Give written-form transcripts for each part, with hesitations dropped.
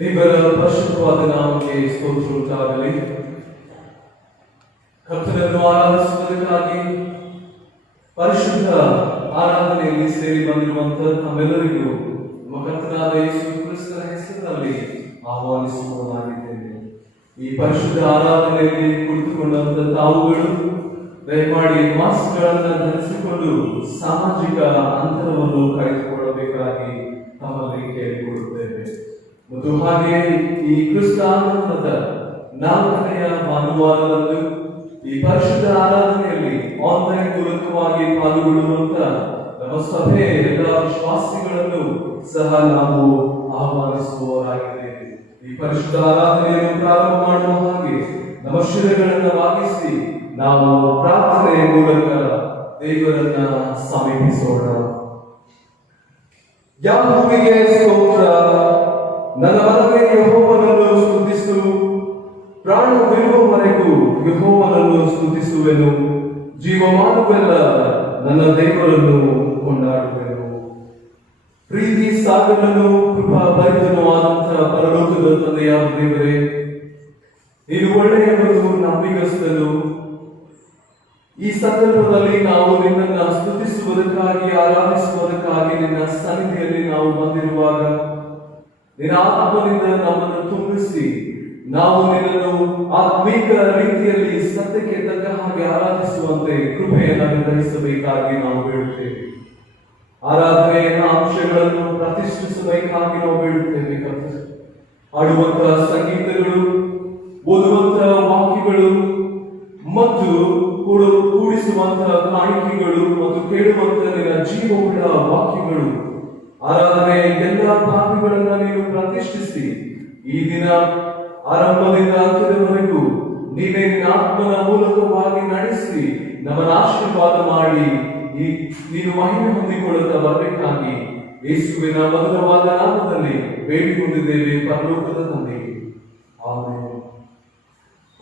ದೇವರ ಪರಿಶುದ್ಧವಾದ ನಾಮಕ್ಕೆ ಸ್ತೋತ್ರ ಉಂಟಾಗಲಿ. ಕರ್ತನನ್ನು ಆರಾಧಿಸುವುದಕ್ಕಾಗಿ ಪರಿಶುದ್ಧ ಆರಾಧನೆಯಲ್ಲಿ ಸೇರಿ ಬಂದಿರುವಂತಹ ನಮ್ಮೆಲ್ಲರಿಗೂ ನಮ್ಮ ಕರ್ತನಾದ ಯೇಸು ಕ್ರಿಸ್ತನ ಹೆಸರಿನಲ್ಲಿ ಆಹ್ವಾನಿಸುವುದಾಗಿದ್ದೇನೆ. ಈ ಪರಿಶುದ್ಧ ಆರಾಧನೆಯಲ್ಲಿ ಕುಳಿತುಕೊಂಡಂತ ತಾವುಗಳು ದಯಮಾಡಿ ಮಾಸ್ಕ್ಗಳನ್ನು ಧರಿಸಿಕೊಂಡು ಸಾಮಾಜಿಕ ಅಂತರವನ್ನು ಕಾಯ್ದುಕೊಳ್ಳಬೇಕಾಗಿ ತಮ್ಮಲ್ಲಿ ಕೇಳಿಕೊಳ್ಳುತ್ತೇವೆ. ಮತ್ತು ಹಾಗೆ ಈ ಕ್ರಿಸ್ತಾನದ 4ನೆಯ ಭಾನುವಾರದಂದು ಈ ಪರಿಶುದ್ಧ ಆರಾಧನೆಯಲ್ಲಿ ಆನ್ಲೈನ್ ಮೂಲಕವಾಗಿ ಪಾಲ್ಗೊಳ್ಳುವಂತ ನಮ್ಮ ಸಭೆ ಎಲ್ಲ ವಿಶ್ವಾಸಿಗಳನ್ನು ಸಹ ನಾವು ಆಹ್ವಾನಿಸುವವರಾಗಿದ್ದೇವೆ. ಈ ಪರಿಶುದ್ಧ ಆರಾಧನೆಯನ್ನು ಪ್ರಾರಂಭ ಮಾಡುವ ಹಾಗೆ ನಮ್ಮ ಶಿರಗಳನ್ನು ವಾಗಿಸಿ ನಾವು ಪ್ರಾರ್ಥನೆಯ ಮೂಲಕ ದೇವರನ್ನ ಸಮೀಪಿಸೋಣ. ಯಾಹೋವನಿಗೆ ಸ್ತೋತ್ರ. ನನ್ನ ಮನವೇ ಯೆಹೋವನನ್ನು ಸ್ತುತಿಸು. ಪ್ರಾಣವಿರುವವರೆಗೂ ಯೆಹೋವನನ್ನು ಸ್ತುತಿಸುವೆನು. ಜೀವಮಾನವೆಲ್ಲ ನನ್ನ ದೇವರನ್ನು ಕೊಂಡಾಡುವೆನು. ಪ್ರೀತಿ ಸಾಗರನು ಕೃಪಾ ಭರಿತನೂ ಆದಂತಹ ಪರಲೋಕದ ತಂದೆಯಾದ ದೇವರೇ, ನೀನು ಒಳ್ಳೆಯವನು, ನಂಬಿಗಸ್ತನು. ಈ ಸಂದರ್ಭದಲ್ಲಿ ನಾವು ನಿನ್ನನ್ನು ಸ್ತುತಿಸುವುದಕ್ಕಾಗಿ ಆರಾಧಿಸುವುದಕ್ಕಾಗಿ ನಿನ್ನ ಸನ್ನಿಧಿಯಲ್ಲಿ ನಾವು ಬಂದಿರುವಾಗ ನಿನ್ನ ಆತ್ಮನಿಂದ ನಮ್ಮನ್ನು ತುಂಬಿಸಿ ನಾವು ನಿನ್ನನ್ನು ಆತ್ಮೀಕ ರೀತಿಯಲ್ಲಿ ಸತ್ಯಕ್ಕೆ ತಕ್ಕ ಹಾಗೆ ಆರಾಧಿಸುವಂತೆ ಕೃಪೆಯನ್ನು ನಿರ್ವಹಿಸಬೇಕಾಗಿ ನಾವು ಬೇಡುತ್ತೇವೆ. ಆರಾಧನೆಯ ಅಂಶಗಳನ್ನು ಪ್ರತಿಷ್ಠಿಸಬೇಕಾಗಿ ನಾವು ಬೇಡುತ್ತೇವೆ. ಆಡುವಂತಹ ಸಂಗೀತಗಳು, ಓದುವಂತಹ ವಾಕ್ಯಗಳು ಮತ್ತು ಕೂಡಿಸುವಂತಹ ಕಾಣಿಕೆಗಳು ಮತ್ತು ಕೇಳುವಂತಹ ನಿನ್ನ ಜೀವವುಳ್ಳ ವಾಕ್ಯಗಳು, ಆರಾಧನೆಯ ಎಲ್ಲ ಭಾಗಗಳನ್ನು ನೀನು ಪ್ರತಿಷ್ಠಿಸಿ ಈ ದಿನ ಆರಂಭದಿಂದ ಅಂತ್ಯದವರೆಗೂ ನೀನೇ ನಿನ್ನ ಆತ್ಮನ ಮೂಲಕವಾಗಿ ನಡೆಸಿ ನಮ್ಮನ್ನು ಆಶೀರ್ವಾದ ಮಾಡಿ ನೀನು ಮಹಿಮೆ ಹೊಂದಿಕೊಳ್ಳುತ್ತಾ ಬರಬೇಕಾಗಿ ಯೇಸುವಿನ ಮಧುರವಾದ ನಾಮದಲ್ಲಿ ಬೇಡಿಕೊಂಡಿದ್ದೇವೆ ಪರಲೋಕದ ತಂದೆಗೆ. ಆಮೆನ್.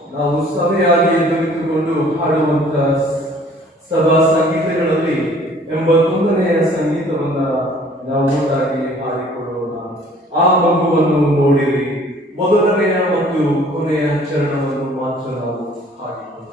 ನಾವು ಸಭೆಯಾಗಿ ಎದುರಿಸಿಕೊಂಡು ಹಾಡುವಂತ ಸಭಾ ಸಂಗೀತಗಳಲ್ಲಿ 81ನೆಯ ಸಂಗೀತವನ್ನ ನಾವು ಒಟ್ಟಾಗಿ ಹಾಡಿಕೊಳ್ಳೋಣ. ಆ ಮಗುವನ್ನು ನೋಡಿರಿ, ಮೊದಲನೆಯ ಮತ್ತು ಕೊನೆಯ ಚರಣವನ್ನು ಮಾತ್ರ ನಾವು ಹಾಡಿಕೊಳ್ಳೋಣ.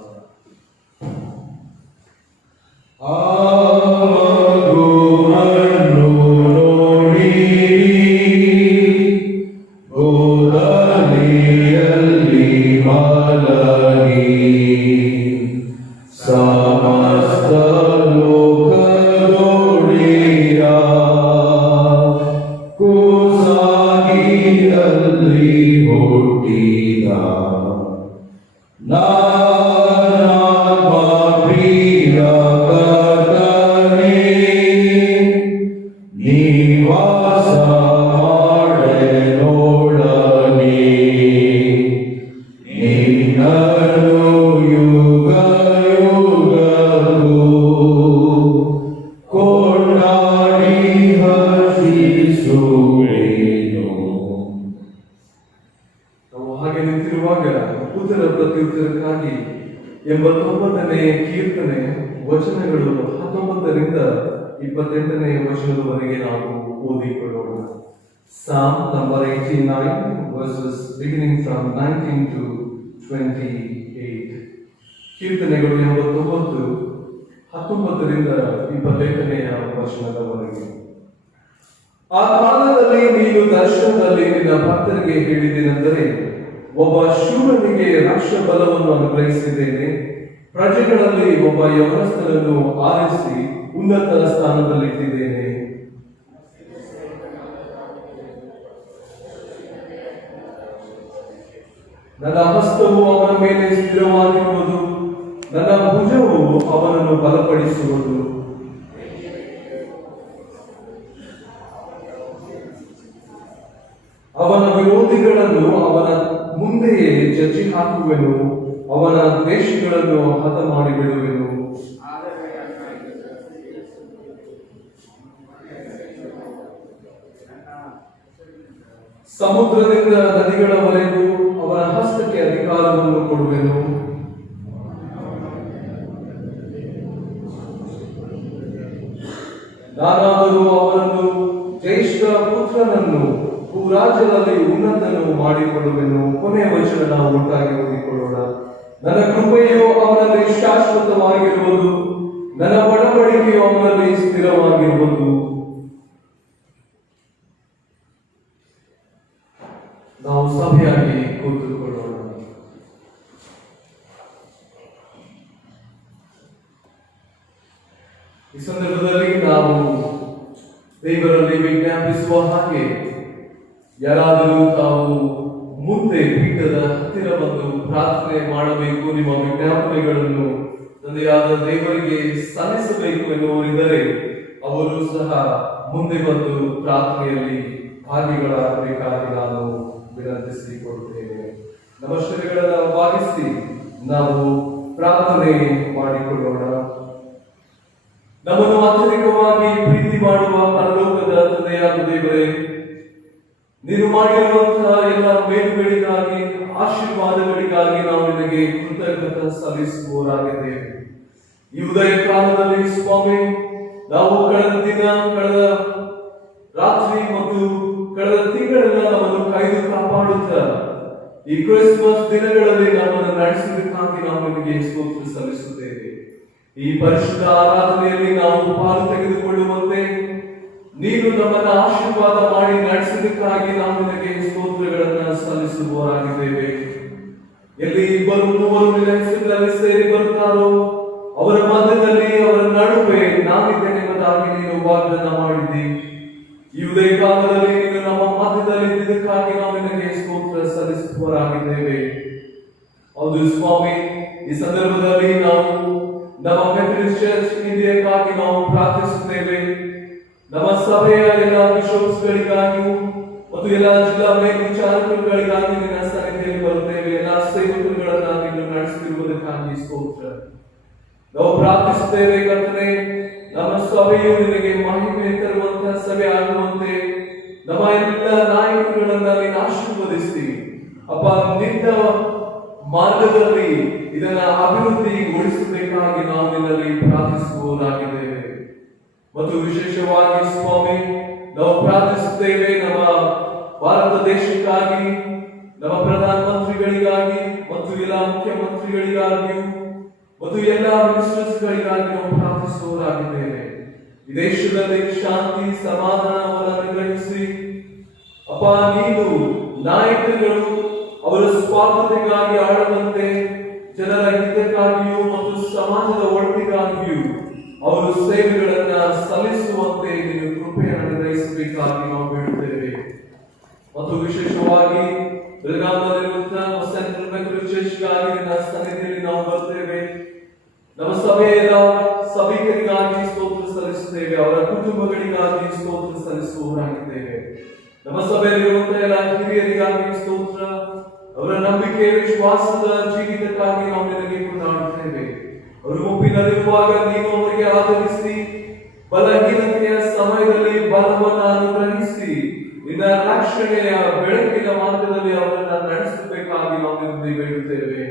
ಉತ್ತರ ಪ್ರತ್ಯುತ್ತರಕ್ಕಾಗಿ 89ನೇ ಕೀರ್ತನೆ ವಚನಗಳು 19ರಿಂದ 28ನೇ ವಚನದವರೆಗೆ ನಾವು ಓದಿಕೊಳ್ಳೋಣ. Psalm number 89 verses beginning from 19 to 28. ಕೀರ್ತನೆಗಳು 89 19ರಿಂದ 28ನೆಯ ವಚನದವರೆಗೆ. ಆ ಕಾಲದಲ್ಲಿ ನೀನು ದರ್ಶನದಲ್ಲಿ ನಿನ್ನ ಭಕ್ತರಿಗೆ ಹೇಳಿದ್ದೇನೆಂದರೆ, ಒಬ್ಬ ಶೂರನಿಗೆ ರಕ್ಷ ಬಲವನ್ನು ಅನುಗ್ರಹಿಸಿದ್ದೇನೆ, ಪ್ರಜೆಗಳಲ್ಲಿ ಒಬ್ಬ ಯೌವನಸ್ಥನನ್ನು ಆರಿಸಿ ಉನ್ನತ ಸ್ಥಾನದಲ್ಲಿಟ್ಟಿದ್ದೇನೆ. ನನ್ನ ಹಸ್ತವು ಅವನ ಮೇಲೆ ಸ್ಥಿರವಾಗಿರುವುದು, ನನ್ನ ಭುಜವು ಅವನನ್ನು ಬಲಪಡಿಸುವುದು. ಅವನ ವಿರೋಧಿಗಳನ್ನು ಅವನ ಮುಂದೆಯೇ ಜಜ್ಜಿ ಹಾಕುವೆನು, ಅವನ ದ್ವೇಷಿಗಳನ್ನು ಹತ ಮಾಡಿಬಿಡುವೆನು. ಸಮುದ್ರದಿಂದ ನದಿಗಳವರೆಗೂ ಅವನ ಹಸ್ತಕ್ಕೆ ಅಧಿಕಾರವನ್ನು ಕೊಡುವೆನು. ನಾನಾದರೂ ಅವನನ್ನು ಜ್ಯೇಷ್ಠ ಪುತ್ರನನ್ನು ಭೂರಾಜ್ಯದಲ್ಲಿ ಉನ್ನತನು ಮಾಡಿಕೊಳ್ಳುವೆನು. ಕೊನೆಯ ವಚನ ನಾವು ಒಟ್ಟಾಗಿ ಓದಿಕೊಳ್ಳೋಣ. ನನ್ನ ಕೃಪೆಯು ಅವನಲ್ಲಿ ಶಾಶ್ವತವಾಗಿರುವುದು, ನನ್ನ ಒಡಂಬಡಿಕೆಯು ಅವನಲ್ಲಿ ಸ್ಥಿರವಾಗಿರುವುದು. ನಾವು ಸಭೆಯಾಗಿ ಕೂತುಕೊಳ್ಳೋಣ. ಈ ಸಂದರ್ಭದಲ್ಲಿ ನಾವು ದೇವರಲ್ಲಿ ವಿಜ್ಞಾಪಿಸುವ ಹಾಗೆ ಯಾರಾದರೂ ತಾವು ಮುಂದೆ ಪೀಠದ ಹತ್ತಿರ ಬಂದು ಪ್ರಾರ್ಥನೆ ಮಾಡಬೇಕು, ನಿಮ್ಮ ವಿಜ್ಞಾಪನೆಗಳನ್ನು ತಂದೆಯಾದ ದೇವರಿಗೆ ಸಲ್ಲಿಸಬೇಕು ಎನ್ನುವರಿದ್ದರೆ ಅವರು ಸಹ ಮುಂದೆ ಬಂದು ಪ್ರಾರ್ಥನೆಯಲ್ಲಿ ಭಾಗಿಗಳಾಗಬೇಕಾಗಿ ನಾನು ವಿನಂತಿಸಿಕೊಡುತ್ತೇನೆ. ನಮಸ್ಕಾರಗಳನ್ನು ಭಾಗಿಸಿ ನಾವು ಪ್ರಾರ್ಥನೆ ಮಾಡಿಕೊಳ್ಳೋಣ. ನಮ್ಮನ್ನು ಅತ್ಯಧಿಕವಾಗಿ ಪ್ರೀತಿ ಮಾಡುವ ಪರಲೋಕದ ತಂದೆಯಾದ ದೇವರೇ, ನೀನು ಮಾಡಿರುವಂತಹ ಎಲ್ಲ ಮೇಲುಗಳಿಗಾಗಿ, ಆಶೀರ್ವಾದಗಳಿಗಾಗಿ ನಾವು ನಿನಗೆ ಕೃತಜ್ಞತೆ ಸಲ್ಲಿಸುವವರಾಗಿದ್ದೇವೆ. ಈ ಉದಯ ಕಾಲದಲ್ಲಿ ಸ್ವಾಮಿ, ನಾವು ಕಳೆದ ದಿನ, ಕಳೆದ ರಾತ್ರಿ ಮತ್ತು ಕಳೆದ ತಿಂಗಳೆಲ್ಲ ನಮ್ಮನ್ನು ಕಾಯ್ದು ಕಾಪಾಡುತ್ತಾ ಈ ಕ್ರಿಸ್ಮಸ್ ದಿನಗಳಲ್ಲಿ ನಮ್ಮನ್ನು ನಡೆಸಿದ್ದಕ್ಕಾಗಿ ನಾವು ನಿಮಗೆ ಸ್ತೋತ್ರ ಸಲ್ಲಿಸುತ್ತೇವೆ. ಈ ಪರಿಶುದ್ಧ ಆರಾಧನೆಯಲ್ಲಿ ನಾವು ಪಾಲು ತೆಗೆದುಕೊಳ್ಳುವಂತೆ ನೀನು ನಮ್ಮನ್ನು ಆಶೀರ್ವಾದ ಮಾಡಿ ನಡೆಸಿದ್ದಕ್ಕಾಗಿ ನಾವು ನಿನಗೆ ಸ್ತೋತ್ರಗಳನ್ನು ಸಲ್ಲಿಸುವವರಾಗಿದ್ದೇವೆ. ಎಲ್ಲಿ ಇಬ್ಬರು ಮೂವರು ನಿನ್ನ ಹೆಸರಿನಲ್ಲಿ ಸೇರಿ ಬರುತ್ತಾರೋ ಅವರ ಮಧ್ಯದಲ್ಲಿ, ಅವರ ನಡುವೆ ನಾನಿದ್ದೇನೆ ಎಂಬುದಾಗಿ ನೀನು ವಾಗ್ದಾನ ಮಾಡಿದ್ದಿ. ಈ ಉದಯ ಕಾಲದಲ್ಲಿ ನೀನು ನಮ್ಮ ಮಧ್ಯದಲ್ಲಿ ಇದ್ದಕ್ಕಾಗಿ ನಾವು ನಿನಗೆ ಸ್ತೋತ್ರ ಸಲ್ಲಿಸುವವರಾಗಿದ್ದೇವೆ. ಹೌದು ಸ್ವಾಮಿ, ಈ ಸಂದರ್ಭದಲ್ಲಿ ನಾವು ನಮ್ಮ ಮೆಥಡಿಸ್ಟ್ ಚರ್ಚ್ ಇಂಡಿಯಾಕ್ಕಾಗಿ ನಾವು ಪ್ರಾರ್ಥಿಸುತ್ತೇವೆ. ನಮ್ಮ ಸಭೆಯ ಎಲ್ಲ ಬಿಷಪ್ಸ್ಗಳಿಗಾಗಿಯೂ ಮತ್ತು ಎಲ್ಲ ಜಿಲ್ಲಾ ಮೇಲ್ವಿಚಾರಕರುಗಳಿಗಾಗಿ ನಿನ್ನ ಸನ್ನಿಧಿಯಲ್ಲಿ ಬರುತ್ತೇವೆ. ಎಲ್ಲ ಸೇವಕರುಗಳನ್ನ ನೀನು ನಡೆಸುತ್ತಿರುವುದಕ್ಕಾಗಿ ಸ್ತೋತ್ರ. ನಾವು ಪ್ರಾರ್ಥಿಸುತ್ತೇವೆ ಕರ್ತನೇ, ನಮ್ಮ ಸಭೆಯು ನಿನಗೆ ಮಹಿಮೆ ತರುವಂತಹ ಸಭೆ ಆಗುವಂತೆ ನಮ್ಮ ಎಲ್ಲ ನಾಯಕರುಗಳನ್ನ ನೀನು ಆಶೀರ್ವದಿಸಿ ಅಪ್ಪ, ನಿನ್ನ ಮಾರ್ಗದಲ್ಲಿ ಇದನ್ನ ಅಭಿವೃದ್ಧಿಗೊಳಿಸಬೇಕಾಗಿ ನಾವು ನಿನ್ನಲ್ಲಿ ಪ್ರಾರ್ಥಿಸುವವರಾಗಿದ್ದೇವೆ. ಮತ್ತು ವಿಶೇಷವಾಗಿ ಸ್ವಾಮಿ, ನಾವು ಪ್ರಾರ್ಥಿಸುತ್ತೇವೆ ನಮ್ಮ ಭಾರತ ದೇಶಕ್ಕಾಗಿ, ನಮ್ಮ ಪ್ರಧಾನ ಮಂತ್ರಿಗಳಿಗಾಗಿ ಮತ್ತು ಎಲ್ಲ ಮುಖ್ಯಮಂತ್ರಿಗಳಿಗಾಗಿಯೂ ಮತ್ತು ಎಲ್ಲ ಮಿನಿಸ್ಟರ್ಸ್ಗಳಿಗಾಗಿ ನಾವು ಪ್ರಾರ್ಥಿಸುವವರಾಗಿದ್ದೇವೆ. ಈ ದೇಶದಲ್ಲಿ ಶಾಂತಿ ಸಮಾಧಾನವನ್ನು ಅನುಗ್ರಹಿಸಿ ಅಪ್ಪ, ನೀನು ನಾಯಕರುಗಳು ಅವರ ಸ್ವಾರ್ಥತೆಗಾಗಿ ಆಡದಂತೆ ಜನರ ಹಿತಕ್ಕಾಗಿಯೂ ಮತ್ತು ಸಮಾಜದ ಒಳಿತಿಗಾಗಿಯೂ ಅವರು ಸೇವೆಗಳನ್ನ ಸಲ್ಲಿಸುವಂತೆ ನೀನು ಕೃಪೆಯನ್ನು ಅನುಗ್ರಹಿಸಬೇಕಾಗಿ ನಾವು ಬೇಡುತ್ತೇವೆ. ಮತ್ತು ವಿಶೇಷವಾಗಿ ಬೆಳಗಾವಿಯಲ್ಲಿರುವಂತಹ ಸೆಂಟ್ರಲ್ ಮೆಥಡಿಸ್ಟ್ ಚರ್ಚ್ಗಾಗಿ ನಿನ್ನ ಸನ್ನಿಧಿಯಲ್ಲಿ ನಾವು ಬರ್ತೇವೆ. ನಮ್ಮ ಸಭೆಯ ಸಭಿಕರಿಗಾಗಿ ಸ್ತೋತ್ರ ಸಲ್ಲಿಸುತ್ತೇವೆ, ಅವರ ಕುಟುಂಬಗಳಿಗಾಗಿ ಸ್ತೋತ್ರ ಸಲ್ಲಿಸುವವರಾಗಿದ್ದೇವೆ. ನಮ್ಮ ಸಭೆಯಲ್ಲಿರುವಂತಹ ಎಲ್ಲ ಹಿರಿಯರಿಗಾಗಿ ಸ್ತೋತ್ರ, ಅವರ ನಂಬಿಕೆ ವಿಶ್ವಾಸದ ಜೀವಿತಕ್ಕಾಗಿ ನಾವು ನಿನಗೆ ಕೊಂಡಾಡುತ್ತೇವೆ. ಅವರು ಮುಪ್ಪಿನಲ್ಲಿರುವಾಗ ನೀನು ಅವರಿಗೆ ಆಧರಿಸಿ, ಬಲಹೀನತೆಯ ಸಮಯದಲ್ಲಿ ಬಲವನ್ನು ಅನುಗ್ರಹಿಸಿ ನಿನ್ನ ರಕ್ಷಣೆಯ ಬೆಳಕಿನ ಮಾರ್ಗದಲ್ಲಿ ಅವರನ್ನ ನಡೆಸಬೇಕಾಗಿ ನಾವು ನಿನ್ನಲ್ಲಿ ಬೇಡುತ್ತೇವೆ.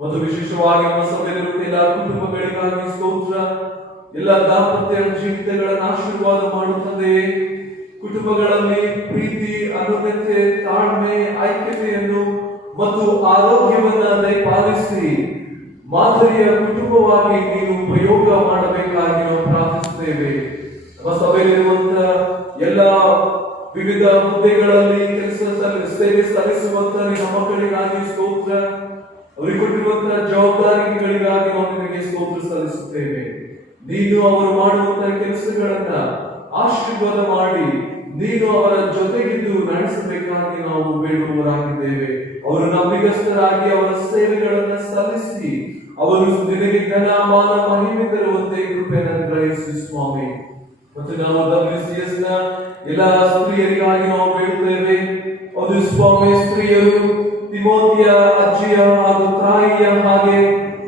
ಮತ್ತು ವಿಶೇಷವಾಗಿ ನಮ್ಮ ಸಭೆಯಲ್ಲಿರುವ ಎಲ್ಲ ಕುಟುಂಬಗಳಿಗಾಗಿ ಸ್ತೋತ್ರ, ಎಲ್ಲ ದಾಂಪತ್ಯ ಜೀವಿತಗಳನ್ನು ಆಶೀರ್ವಾದ ಮಾಡುತ್ತದೆ. ಕುಟುಂಬಗಳಲ್ಲಿ ಪ್ರೀತಿ, ಅನುಕಂಪೆ, ತಾಳ್ಮೆ, ಐಕ್ಯತೆಯನ್ನು ಮತ್ತು ಆರೋಗ್ಯವನ್ನ ದಯಪಾಲಿಸಿ ಮಾದರಿಯ ಕುಟುಂಬವಾಗಿ ನೀನು ಉಪಯೋಗ ಮಾಡಬೇಕಾಗಿ ನಾವು ಪ್ರಾರ್ಥಿಸುತ್ತೇವೆ. ನಮ್ಮ ಸಭೆಯಲ್ಲಿರುವಂತಹ ಎಲ್ಲ ವಿವಿಧ ಹುದ್ದೆಗಳಲ್ಲಿ ಸೇವೆ ಸಲ್ಲಿಸುವಂತಹ ನಿಮ್ಮ ಮಕ್ಕಳಿಗಾಗಿ ಸ್ತೋತ್ರ, ಅವರಿಗೆ ಕೊಟ್ಟಿರುವಂತಹ ಜವಾಬ್ದಾರಿಗಳಿಗಾಗಿ ನಾವು ನಿಮಗೆ ಸ್ತೋತ್ರ ಸಲ್ಲಿಸುತ್ತೇವೆ. ನೀನು ಅವರು ಮಾಡುವಂತಹ ಕೆಲಸಗಳನ್ನ ಆಶೀರ್ವಾದ ಮಾಡಿ ನೀನು ಅವರ ಜೊತೆಗಿದ್ದು ನಡೆಸಬೇಕಾಗಿ ನಾವು ಬೇಡುವವರಾಗಿದ್ದೇವೆ. ಅವರು ನಂಬಿಗಸ್ತರಾಗಿ ಅವರ ಸೇವೆಗಳನ್ನು ಸಲ್ಲಿಸಿ ಅವರು ನಿನಗೆ ಘನ ಮಾನ ಮಹಿಮೆ ತರುವಂತೆ ಕೃಪೆಯನ್ನು ಅನುಗ್ರಹಿಸಿ ಸ್ವಾಮಿ. ಮತ್ತು ನಾವು WCS ನ ಎಲ್ಲ ಸ್ತ್ರೀಯರಿಗಾಗಿ ನಾವು ಬೇಡುತ್ತೇವೆ. ಅದು ಸ್ವಾಮಿ, ಸ್ತ್ರೀಯರು ತಿಮೋತಿಯ ಅಜ್ಜಿಯ ಹಾಗೂ ತಾಯಿಯ ಹಾಗೆ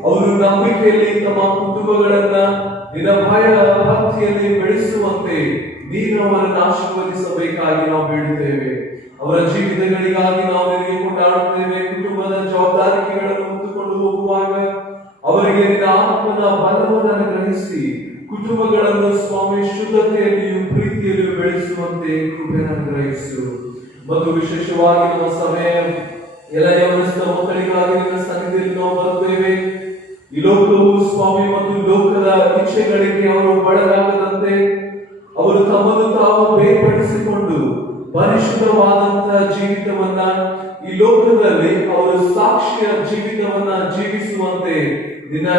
ಅವರು ನಂಬಿಕೆಯಲ್ಲಿ ತಮ್ಮ ಕುಟುಂಬಗಳನ್ನ ನಿನ್ನ ಭಯ ಭಕ್ತಿಯಲ್ಲಿ ಬೆಳೆಸುವಂತೆ ನೀನು ಅವರನ್ನು ಆಶೀರ್ವದಿಸಬೇಕಾಗಿ ನಾವು ಬೇಡುತ್ತೇವೆ. ಅವರ ಜೀವಿತಗಳಿಗಾಗಿ ನಾವು ನಿನಗೆ ಕೊಂಡಾಡುತ್ತೇವೆ. ಕುಟುಂಬದ ಜವಾಬ್ದಾರಿಕೆಗಳನ್ನು ಹೊತ್ತುಕೊಂಡು ಹೋಗುವಾಗ ಅವರಿಗೆ ನಿನ್ನ ಆತ್ಮನ ಬಲವನ್ನು ಅನುಗ್ರಹಿಸಿ ಕುಟುಂಬಗಳನ್ನು ಸ್ವಾಮಿ ಶುದ್ಧತೆಯಲ್ಲಿಯೂ ಪ್ರೀತಿಯಲ್ಲಿಯೂ ಬೆಳೆಸುವಂತೆ ಕೃಪೆಯನ್ನು ಅನುಗ್ರಹಿಸು. ಮತ್ತು ವಿಶೇಷವಾಗಿ ನಮ್ಮ ಸಭೆಯ ಎಲ್ಲ ಯೌವನಸ್ಥ ಮಕ್ಕಳಿಗಾಗಿ ನಿನ್ನ ಸನ್ನಿಧಿಯಲ್ಲಿ ನಾವು ಬರುತ್ತೇವೆ. ಈ ಲೋಕವು ಸ್ವಾಮಿ ಮತ್ತು ಲೋಕದ ಇಚ್ಛೆಗಳಿಗೆ ಅವರು ಒಳಗಾಗದಂತೆ ಅವರು ತಮ್ಮನ್ನು ತಾವು ಬೇರ್ಪಡಿಸಿಕೊಂಡು ಪರಿಶುದ್ಧವಾದಂತಹ ಜೀವಿತವನ್ನ ಈ ಲೋಕದಲ್ಲಿ ಅವರು ಸಾಕ್ಷಿಯ ಜೀವಿತವನ್ನ ಜೀವಿಸುವಂತೆ ನಿನ್ನ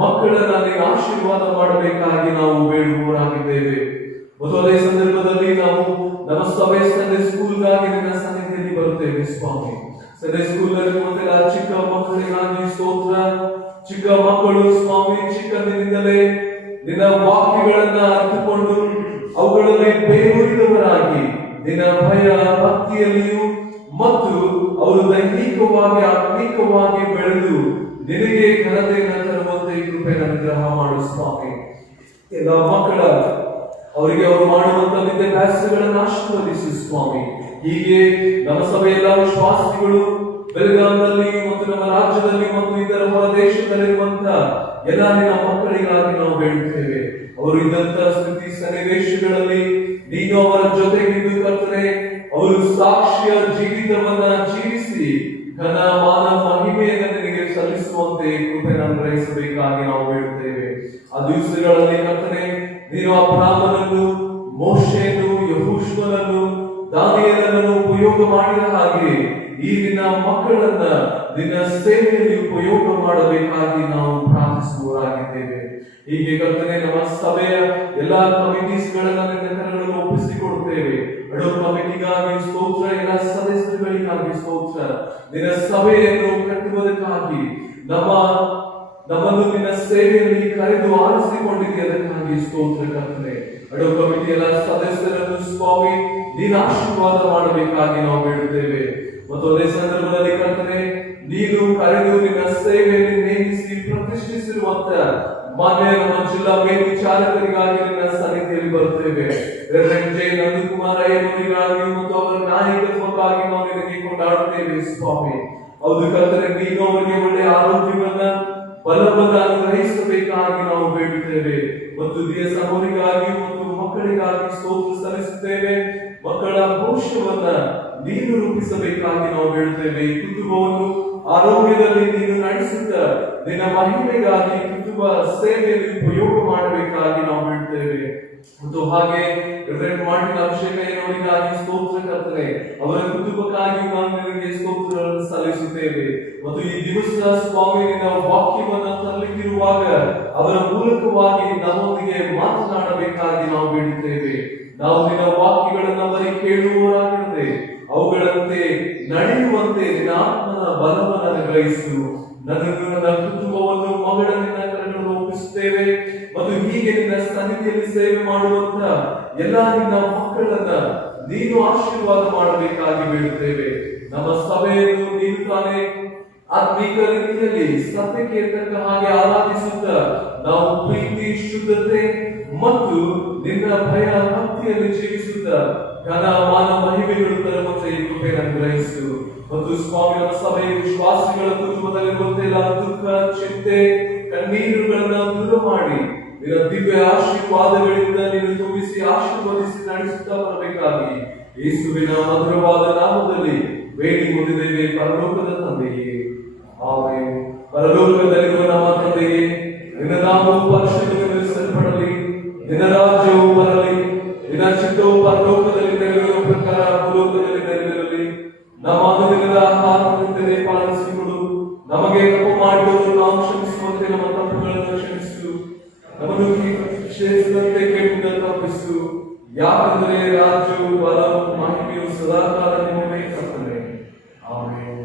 ಮಕ್ಕಳನ್ನ ನೀನು ಆಶೀರ್ವಾದ ಮಾಡಬೇಕಾಗಿ ನಾವು ಬೇಡುವವರಾಗಿದ್ದೇವೆ. ಮತ್ತು ಅದೇ ಸಂದರ್ಭದಲ್ಲಿ ನಾವು ನಮ್ಮ ಸಭೆ ಸಂಡೇ ಸ್ಕೂಲ್ಗಾಗಿ ನಿನ್ನ ಸನ್ನಿಧಿಯಲ್ಲಿ ಬರುತ್ತೇವೆ ಸ್ವಾಮಿ. ಸಂಡೇ ಸ್ಕೂಲ್ ನಲ್ಲಿ ಚಿಕ್ಕ ಮಕ್ಕಳಿಗಾಗಿ ಸ್ತೋತ್ರ. ಚಿಕ್ಕ ಮಕ್ಕಳು ಸ್ವಾಮಿ ಚಿಕ್ಕಂದಿನಿಂದಲೇ ನಿನ್ನ ವಾಕ್ಯಗಳನ್ನ ಅರ್ಥಕೊಂಡು ಅವುಗಳಲ್ಲಿ ಬೇರೂರಿದವರಾಗಿ ನಿನ್ನ ಭಯ ಭಕ್ತಿಯಲ್ಲಿಯೂ ಮತ್ತು ಅವರು ದೈಹಿಕವಾಗಿ ಆತ್ಮಿಕವಾಗಿ ಬೆಳೆದು ನಿನಗೆ ಘನತೆಯನ್ನು ತರುವಂತೆ ಕೃಪೆ ಅನುಗ್ರಹ ಮಾಡು ಸ್ವಾಮಿ. ಎಲ್ಲ ಮಕ್ಕಳ ಅವರಿಗೆ ಅವರು ಮಾಡುವಂತ ವಿದ್ಯಾಭ್ಯಾಸಗಳನ್ನು ಆಶೀರ್ವದಿಸಿ ಸ್ವಾಮಿ. ಹೀಗೆ ನಮ್ಮ ಸಭೆಯ ಎಲ್ಲ ವಿಶ್ವಾಸಿಗಳು ಬೆಳಗಾವಿಯಲ್ಲಿ ಮತ್ತು ನಮ್ಮ ರಾಜ್ಯದಲ್ಲಿ ಮತ್ತು ಇತರ ಹೊರ ದೇಶದಲ್ಲಿರುವಂತಹ ಎಲ್ಲ ನಿನ್ನ ಮಕ್ಕಳಿಗಾಗಿ ನಾವು ಬೇಡುತ್ತೇವೆ. ಅವರು ಇದ್ದಂತಹ ಸ್ಥಿತಿ ಸನ್ನಿವೇಶಗಳಲ್ಲಿ ನೀನು ಅವರ ಜೊತೆಗಿದ್ದು ಕರ್ತನೆ ಅವರು ಸಾಕ್ಷಿಯ ಜೀವಿತವನ್ನ ಜೀವಿಸಿ ಘನ ಮಾನ ಮಹಿಮೆಯನ್ನು ನಿನಗೆ ಸಲ್ಲಿಸುವಂತೆ ಕೃಪೆಯನ್ನು ಅನುಗ್ರಹಿಸಬೇಕಾಗಿ ನಾವು ಬೇಡುತ್ತೇವೆ. ಆ ದಿವಸಗಳಲ್ಲಿ ಕರ್ತನೆ ನೀನು ಅಬ್ರಾಮನನ್ನು, ಮೋಶೆಯನ್ನು, ಯೆಹೋಶುವನನ್ನು, ದಾನಿಯೇಲನನ್ನು ಉಪಯೋಗ ಮಾಡಿದ ಹಾಗೆ ಈ ನಿನ್ನ ಮಕ್ಕಳನ್ನ ನಿನ್ನ ಸೇವೆಯಲ್ಲಿ ಉಪಯೋಗ ಮಾಡಬೇಕಾಗಿ ನಾವು ಪ್ರಾರ್ಥಿಸುವವರಾಗಿದ್ದೇವೆ. ಹೀಗೆ ಕರ್ತನೆ ನಮ್ಮ ಸಭೆಯ ಎಲ್ಲಾ ಕಮಿಟೀಸ್ಗಳನ್ನ ನಿನ್ನ ಕರಗಳಲ್ಲಿ ಒಪ್ಪಿಸಿಕೊಡುತ್ತೇವೆ. ಅಡೋ ಕಮಿಟಿಗಾಗಿ ಸ್ತೋತ್ರ, ಎಲ್ಲ ಸದಸ್ಯರುಗಳಿಗಾಗಿ ಸ್ತೋತ್ರ. ನಿನ್ನ ಸಭೆಯನ್ನು ಕಟ್ಟುವುದಕ್ಕಾಗಿ ನಮ್ಮನ್ನು ನಿನ್ನ ಸೇವೆಯಲ್ಲಿ ಕರೆದು ಆರಿಸಿಕೊಂಡಿದ್ದೆ, ಅದಕ್ಕಾಗಿ ಸ್ತೋತ್ರ ಕರ್ತನೆ. ಅಡೋ ಕಮಿಟಿ ಎಲ್ಲ ಸದಸ್ಯರನ್ನು ಸ್ವಾಮಿ ನೀನು ಆಶೀರ್ವಾದ ಮಾಡಬೇಕಾಗಿ ನಾವು ಬೇಡುತ್ತೇವೆ. ಮತ್ತು ಅದೇ ಸಂದರ್ಭದಲ್ಲಿ ಕರ್ತನೆ ನೀನು ಕರೆದು ನಿನ್ನ ಸೇವೆಯಲ್ಲಿ ನೇಮಿಸಿ ಪ್ರತಿಷ್ಠಿಸಿರುವಂತ ಮಾನ್ಯ ನಮ್ಮ ಜಿಲ್ಲಾ ಮೇಲ್ವಿಚಾರಕರಿಗಾಗಿ ನಿನ್ನ ಸನ್ನಿಧಿಯಲ್ಲಿ ಬರುತ್ತೇವೆ. ರೆವರೆಂಡ್ ಜೆ ನಂದಕುಮಾರ್ ಅಯ್ಯನವರಿಗಾಗಿ ಮತ್ತು ಅವರ ನಾಯಕತ್ವಕ್ಕಾಗಿ ನಾವು ನಿನಗೆ ಕೊಂಡಾಡುತ್ತೇವೆ ಸ್ವಾಮಿ. ಹೌದು ಕರ್ತನೆ, ನೀನು ಅವರಿಗೆ ಒಳ್ಳೆಯ ಆರೋಗ್ಯವನ್ನ ಬಲವನ್ನ ಅನುಗ್ರಹಿಸಬೇಕಾಗಿ ನಾವು ಬೇಡುತ್ತೇವೆ. ಮತ್ತು ದಿವಸ ಅವರಿಗಾಗಿ ಮತ್ತು ಮಕ್ಕಳಿಗಾಗಿ ಸ್ತೋತ್ರ ಸಲ್ಲಿಸುತ್ತೇವೆ. ಮಕ್ಕಳ ಭವಿಷ್ಯವನ್ನ ನೀನು ರೂಪಿಸಬೇಕಾಗಿ ನಾವು ಬೇಡುತ್ತೇವೆ. ಈ ಕುಟುಂಬವನ್ನು ಆರೋಗ್ಯದಲ್ಲಿ ನೀನು ನಡೆಸುತ್ತ ನಿನ್ನ ಮಹಿಮೆಗಾಗಿ ಕುಟುಂಬ ಸೇವೆಯಲ್ಲಿ ಉಪಯೋಗ ಮಾಡಬೇಕಾಗಿ ನಾವು ಬೇಡುತ್ತೇವೆ. ಮತ್ತು ಹಾಗೆ ರೆವರೆಂಡ್ ಮಾರ್ಟಿನ್ ಅಭಿಷೇಕಯ್ಯನವರಿಗಾಗಿ ಸ್ತೋತ್ರ ಕರ್ತನೆ, ಅವರ ಕುಟುಂಬಕ್ಕಾಗಿ ನಾವು ನಿನಗೆ ಸ್ತೋತ್ರಗಳನ್ನು ಸಲ್ಲಿಸುತ್ತೇವೆ. ಮತ್ತು ಈ ದಿವಸ ಸ್ವಾಮಿ ನಿನ್ನ ವಾಕ್ಯವನ್ನ ತರಲಿಕ್ಕಿರುವಾಗ ಅವರ ಮೂಲಕವಾಗಿ ನಮ್ಮೊಂದಿಗೆ ಮಾತನಾಡಬೇಕಾಗಿ ನಾವು ಬೇಡುತ್ತೇವೆ. ನಾವು ನಿನ್ನ ವಾಕ್ಯಗಳನ್ನ ಬರೀ ಕೇಳುವವರಾಗಿರದೆ ಅವುಗಳಂತೆ ನಡೆಯುವಂತೆ ನಿನ್ನ ಆತ್ಮನ ಬಲವನ್ನು ಅನುಗ್ರಹಿಸು. ನನ್ನನ್ನು ನನ್ನ ಕುಟುಂಬವನ್ನು ಮಗಳ ನಿನ್ನ ಕರಗಳನ್ನು ಒಪ್ಪಿಸುತ್ತೇವೆ. ಮತ್ತು ಹೀಗೆ ನಿನ್ನ ಸನ್ನಿಧಿಯಲ್ಲಿ ಸೇವೆ ಮಾಡುವಂತ ಎಲ್ಲ ನಿನ್ನ ಮಕ್ಕಳನ್ನ ನೀನು ಆಶೀರ್ವಾದ ಮಾಡಬೇಕಾಗಿ ಬೇಡುತ್ತೇವೆ. ನಮ್ಮ ಸಭೆಯನ್ನು ನೀನು ತಾನೇ ಆತ್ಮೀಕ ರೀತಿಯಲ್ಲಿ ಸತ್ಯಕ್ಕೆ ತಕ್ಕ ಹಾಗೆ ಆರಾಧಿಸುತ್ತ ನಾವು ಪ್ರೀತಿ, ಶುದ್ಧತೆ ಮತ್ತು ನಿನ್ನ ಭಯ ಭಕ್ತಿಯಲ್ಲಿ ಜೀವಿಸುತ್ತ ಘನ ಮಾನ ಮಹಿಮೆಗಳು ತರುವಂತೆ ಕೃಪೆಯನ್ನು ಅನುಗ್ರಹಿಸು. ಮತ್ತು ಸ್ವಾಮಿ ನಮ್ಮ ಸಭೆಯ ವಿಶ್ವಾಸಿಗಳ ಕುಟುಂಬದಲ್ಲಿರುವಂತೆ ಎಲ್ಲ ದುಃಖ, ಚಿಂತೆ, ಕಣ್ಣೀರುಗಳನ್ನ ದೂರ ಮಾಡಿ ನಿನ್ನ ದಿವ್ಯ ಆಶೀರ್ವಾದಗಳಿಂದ ನೀನು ತುಂಬಿಸಿ ಆಶೀರ್ವದಿಸಿ ನಡೆಸುತ್ತಾ ಬರಬೇಕಾಗಿ ಯೇಸುವಿನ ಮಧುರವಾದ ನಾಮದಲ್ಲಿ ಬೇಡಿ ಹೊಂದಿದ್ದೇವೆ ಪರಲೋಕದ ತಂದೆಯೇ, ಆಮೆನ್. ಪರಲೋಕದಲ್ಲಿರುವ ನಮ್ಮ ತಂದೆಯೇ, ನಿನ್ನ ನಾಮವು ಪರಿಶುದ್ಧಗೊಳಿಸಲ್ಪಡಲಿ, ನಿನ್ನ ರಾಜ್ಯವು ಬರಲಿ, ನಿನ್ನ ಚಿತ್ತವು ಪರಲೋಕದಲ್ಲಿ ನೆರವೇರುವ ಪ್ರಕಾರ ಭೂಲೋಕದಲ್ಲಿ ನೆರವೇರಲಿ. ನಮ್ಮ ಅನುದಿನದ ಆಹಾರವನ್ನು ಪಾಲಿಸಿಕೊಡು. ನಮಗೆ ತಪ್ಪು ಮಾಡಿದವರು ನಾವು ಕ್ಷಮಿಸುವಂತೆ ನಮ್ಮ ತಪ್ಪುಗಳನ್ನು ಕ್ಷಮಿಸು. ನಮ್ಮನ್ನು ಕ್ಷಮಿಸಿದಂತೆ ಕೆಟ್ಟದ್ದನ್ನು ತಪ್ಪಿಸು. ಯಾಕಂದರೆ ರಾಜ್ಯವು, ಬಲವು, ಮಹಿಮೆಯು ಸದಾಕಾಲ ನಿಮ್ಮವೇ ಕರ್ತನೆ. ಆಮೆನ್.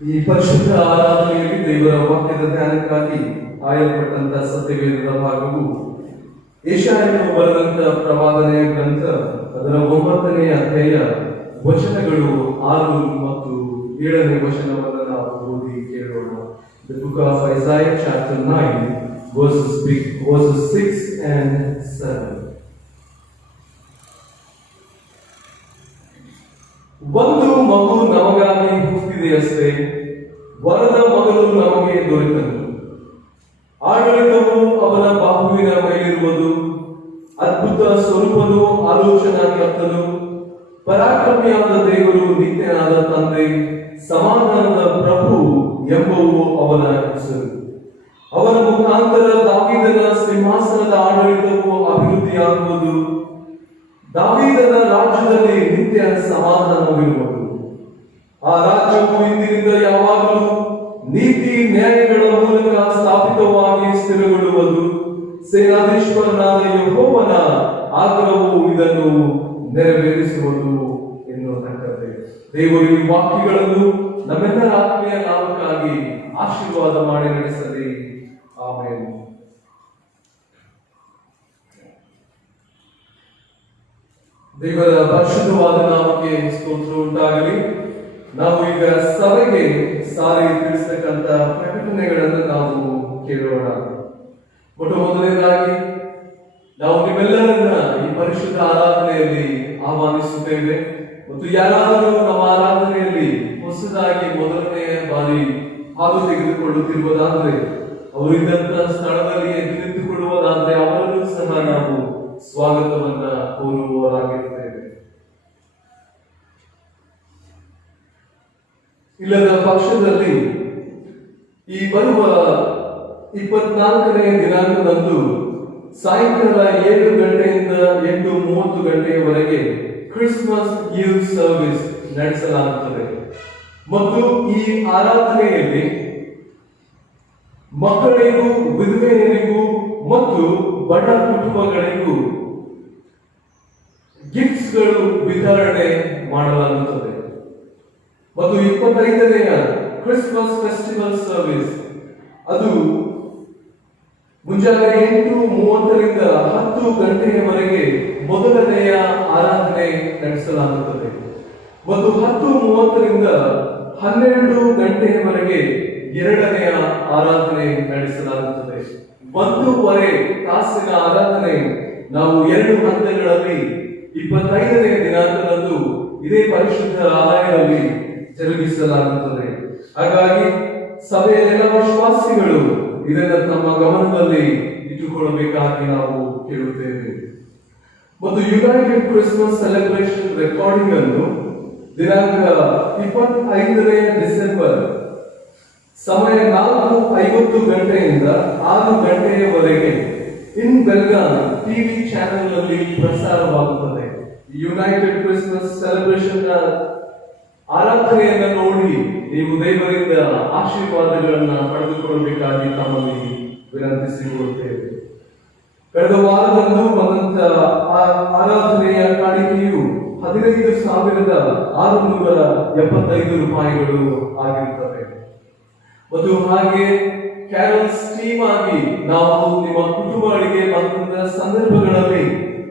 ಈ ಪರಿಶುದ್ಧ ಆರಾಧನೆಯಲ್ಲಿ ದೇವರ ವಾಕ್ಯದ ಧ್ಯಾನಕ್ಕಾಗಿ ಆಯಲ್ಪಟ್ಟಂತಹ ಸತ್ಯವೇದದ ಭಾಗವು ಯೆಶಾಯನು ಬರೆದಂತ ಪ್ರವಾದನೆಯ ಗ್ರಂಥ, ಅದರ 9ನೇ ಅಧ್ಯಾಯ ವಚನಗಳು 6 ಮತ್ತು 7ನೇ ವಚನವನ್ನು ನಾವು ಓದಿ ಕೇಳೋಣ. The book of Isaiah chapter 9 verses 6 and 7. ಒಂದು ಮಗು ನಮಗಾಗಿ ಹುಟ್ಟಿದೆಯಷ್ಟೇ, ವರದ ಮಗನು ನಮಗೆ ದೊರೆತನು. ಆಡಳಿತವು ಕಣ್ಣು ಅವನ ಬಾಹುವಿನ ಮೇಲಿರುವುದು. ಅದ್ಭುತ ಸ್ವರೂಪನು, ಆಲೋಚನಾಕರ್ತನು, ಪರಾಕ್ರಮಿಯಾದ ದೇವರು, ನಿತ್ಯನಾದ ತಂದೆ, ಸಮಾಧಾನದ ಪ್ರಭು ಎಂಬುವು ಅವನ ಹೆಸರು. ಅವನ ಮುಖಾಂತರ ದಾವೀದನ ಸಿಂಹಾಸನದ ಆಡಳಿತವು ಅಭಿವೃದ್ಧಿಯಾಗುವುದು. ದಾವೀದನ ರಾಜ್ಯದಲ್ಲಿ ನಿತ್ಯ ಸಮಾಧಾನವಿರುವುದು. ಆ ರಾಜ್ಯವು ಇಂದಿನಿಂದ ಯಾವಾಗಲೂ ನೀತಿ ನ್ಯಾಯಗಳ ಮೂಲಕ ಸ್ಥಾಪಿತವಾಗಿ ಸ್ಥಿರಗೊಳ್ಳುವುದು. ಸೇನಾಧೀಶ್ವರನಾದ ಯೆಹೋವನ ಆಗ್ರಹವು ಇದನ್ನು ನೆರವೇರಿಸುವುದು ಎನ್ನುವಂತೆ ದೇವರು ಈ ವಾಕ್ಯಗಳನ್ನು ನಮ್ಮೆಲ್ಲರ ಆತ್ಮೀಯ ಲಾಭಕ್ಕಾಗಿ ಆಶೀರ್ವಾದ ಮಾಡಿ ನಡೆಸಲಿ. ಆಮೆನ್. ದೇವರ ಪರಿಶುದ್ಧವಾದ ನಾಮಕ್ಕೆ ಸ್ತೋತ್ರ ಉಂಟಾಗಲಿ. ನಾವು ಈಗ ಸಭೆಗೆ ಸಾರಿ ತಿಳಿಸತಕ್ಕಂತ ಪ್ರಕಟಣೆಗಳನ್ನು ನಾವು ಕೇಳೋಣ. ಮೊದಲನೇದಾಗಿ ನಾವು ನಿಮ್ಮೆಲ್ಲರನ್ನ ಈ ಪರಿಶುದ್ಧ ಆರಾಧನೆಯಲ್ಲಿ ಆಹ್ವಾನಿಸುತ್ತೇವೆ. ಮತ್ತು ಯಾರಾದರೂ ನಮ್ಮ ಆರಾಧನೆಯಲ್ಲಿ ಹೊಸದಾಗಿ ಮೊದಲನೆಯ ಬಾರಿ ಹಾದು ತೆಗೆದುಕೊಳ್ಳುತ್ತಿರುವುದಾದ್ರೆ, ಅವರಿದ್ದಂತ ಸ್ಥಳದಲ್ಲಿ ಎದ್ದು ನಿಂತುಕೊಳ್ಳುವುದಾದ್ರೆ ಅವರನ್ನು ಸಹ ನಾವು ಸ್ವಾಗತವನ್ನ ಕೋರುವವರಾಗಿರುತ್ತೇವೆ. ಇಲ್ಲದ ಪಕ್ಷದಲ್ಲಿ ಈ ಬರುವ 24ನೇ ದಿನಾಂಕದಂದು ಸಾಯಂಕಾಲ 7 ಗಂಟೆಯಿಂದ 8:30 ಗಂಟೆಯವರೆಗೆ ಕ್ರಿಸ್ಮಸ್ ಈವ್ ಸರ್ವಿಸ್ ನಡೆಸಲಾಗುತ್ತದೆ. ಮತ್ತು ಈ ಆರಾಧನೆಯಲ್ಲಿ ಮಕ್ಕಳಿಗೂ, ವಿಧವೆಯರಿಗೂ ಮತ್ತು ಬಡ ಕುಟುಂಬಗಳಿಗೂ ಗಿಫ್ಟ್ಸ್ಗಳು ವಿತರಣೆ ಮಾಡಲಾಗುತ್ತದೆ. ಮತ್ತು 25ನೆಯ ಕ್ರಿಸ್ಮಸ್ ಫೆಸ್ಟಿವಲ್ ಸರ್ವಿಸ್ ಅದು ಮುಂಜಾನೆ 8:30ರಿಂದ 10 ಗಂಟೆಯವರೆಗೆ ಮೊದಲನೆಯ ಆರಾಧನೆ ನಡೆಸಲಾಗುತ್ತದೆ. ಮತ್ತು 10:30ರಿಂದ 12 ಗಂಟೆಯವರೆಗೆ ಎರಡನೆಯ ಆರಾಧನೆ ನಡೆಸಲಾಗುತ್ತದೆ. 1.5 ತಾಸಿನ ಆರಾಧನೆ ನಾವು 2 ಹಂತಗಳಲ್ಲಿ 25ನೇ ದಿನಾಂಕದಂದು ಇದೇ ಪರಿಶುದ್ಧ ಆಲಯದಲ್ಲಿ ಜರುಗಿಸಲಾಗುತ್ತದೆ. ಹಾಗಾಗಿ ಸಭೆಯ ಎಲ್ಲ ವಿಶ್ವಾಸಿಗಳು ಇದನ್ನು ತಮ್ಮ ಗಮನದಲ್ಲಿ ಇಟ್ಟುಕೊಳ್ಳಬೇಕಾಗಿ ನಾವು ಕೇಳುತ್ತೇವೆ. ಮತ್ತು ಯುನೈಟೆಡ್ ಕ್ರಿಸ್ಮಸ್ ಸೆಲೆಬ್ರೇಷನ್ ರೆಕಾರ್ಡಿಂಗ್ ಅನ್ನು ದಿನಾಂಕ 25ನೇ ಡಿಸೆಂಬರ್ ಸಮಯ 4:50 ಗಂಟೆಯಿಂದ 6 ಗಂಟೆಯವರೆಗೆ ಇನ್ ಬೆಲ್ಗಾಮ್ ಟಿವಿ ಚಾನೆಲ್ ನಲ್ಲಿ ಪ್ರಸಾರವಾಗುತ್ತದೆ. ಯುನೈಟೆಡ್ ಕ್ರಿಸ್ಮಸ್ ಸೆಲೆಬ್ರೇಷನ್ ಆರಾಧನೆಯನ್ನು ನೋಡಿ ನೀವು ದೇವರಿಂದ ಆಶೀರ್ವಾದಗಳನ್ನ ಪಡೆದುಕೊಳ್ಳಬೇಕಾಗಿ ತಮ್ಮಲ್ಲಿ ವಿನಂತಿಸಿಕೊಳ್ಳುತ್ತೇವೆ. ಕಳೆದ ವಾರದಂದು ಬಂದಂತ ಆರಾಧನೆಯ ಕಾಣಿಕೆಯು 15,675 ರೂಪಾಯಿಗಳು ಆಗಿರುತ್ತದೆ. ಮತ್ತು ಹಾಗೆ ಕ್ಯಾರಲ್ಸ್ ಟೀಮ್ ಆಗಿ ನಾವು ನಿಮ್ಮ ಕುಟುಂಬಗಳಿಗೆ ಬಂದಂತ ಸಂದರ್ಭಗಳಲ್ಲಿ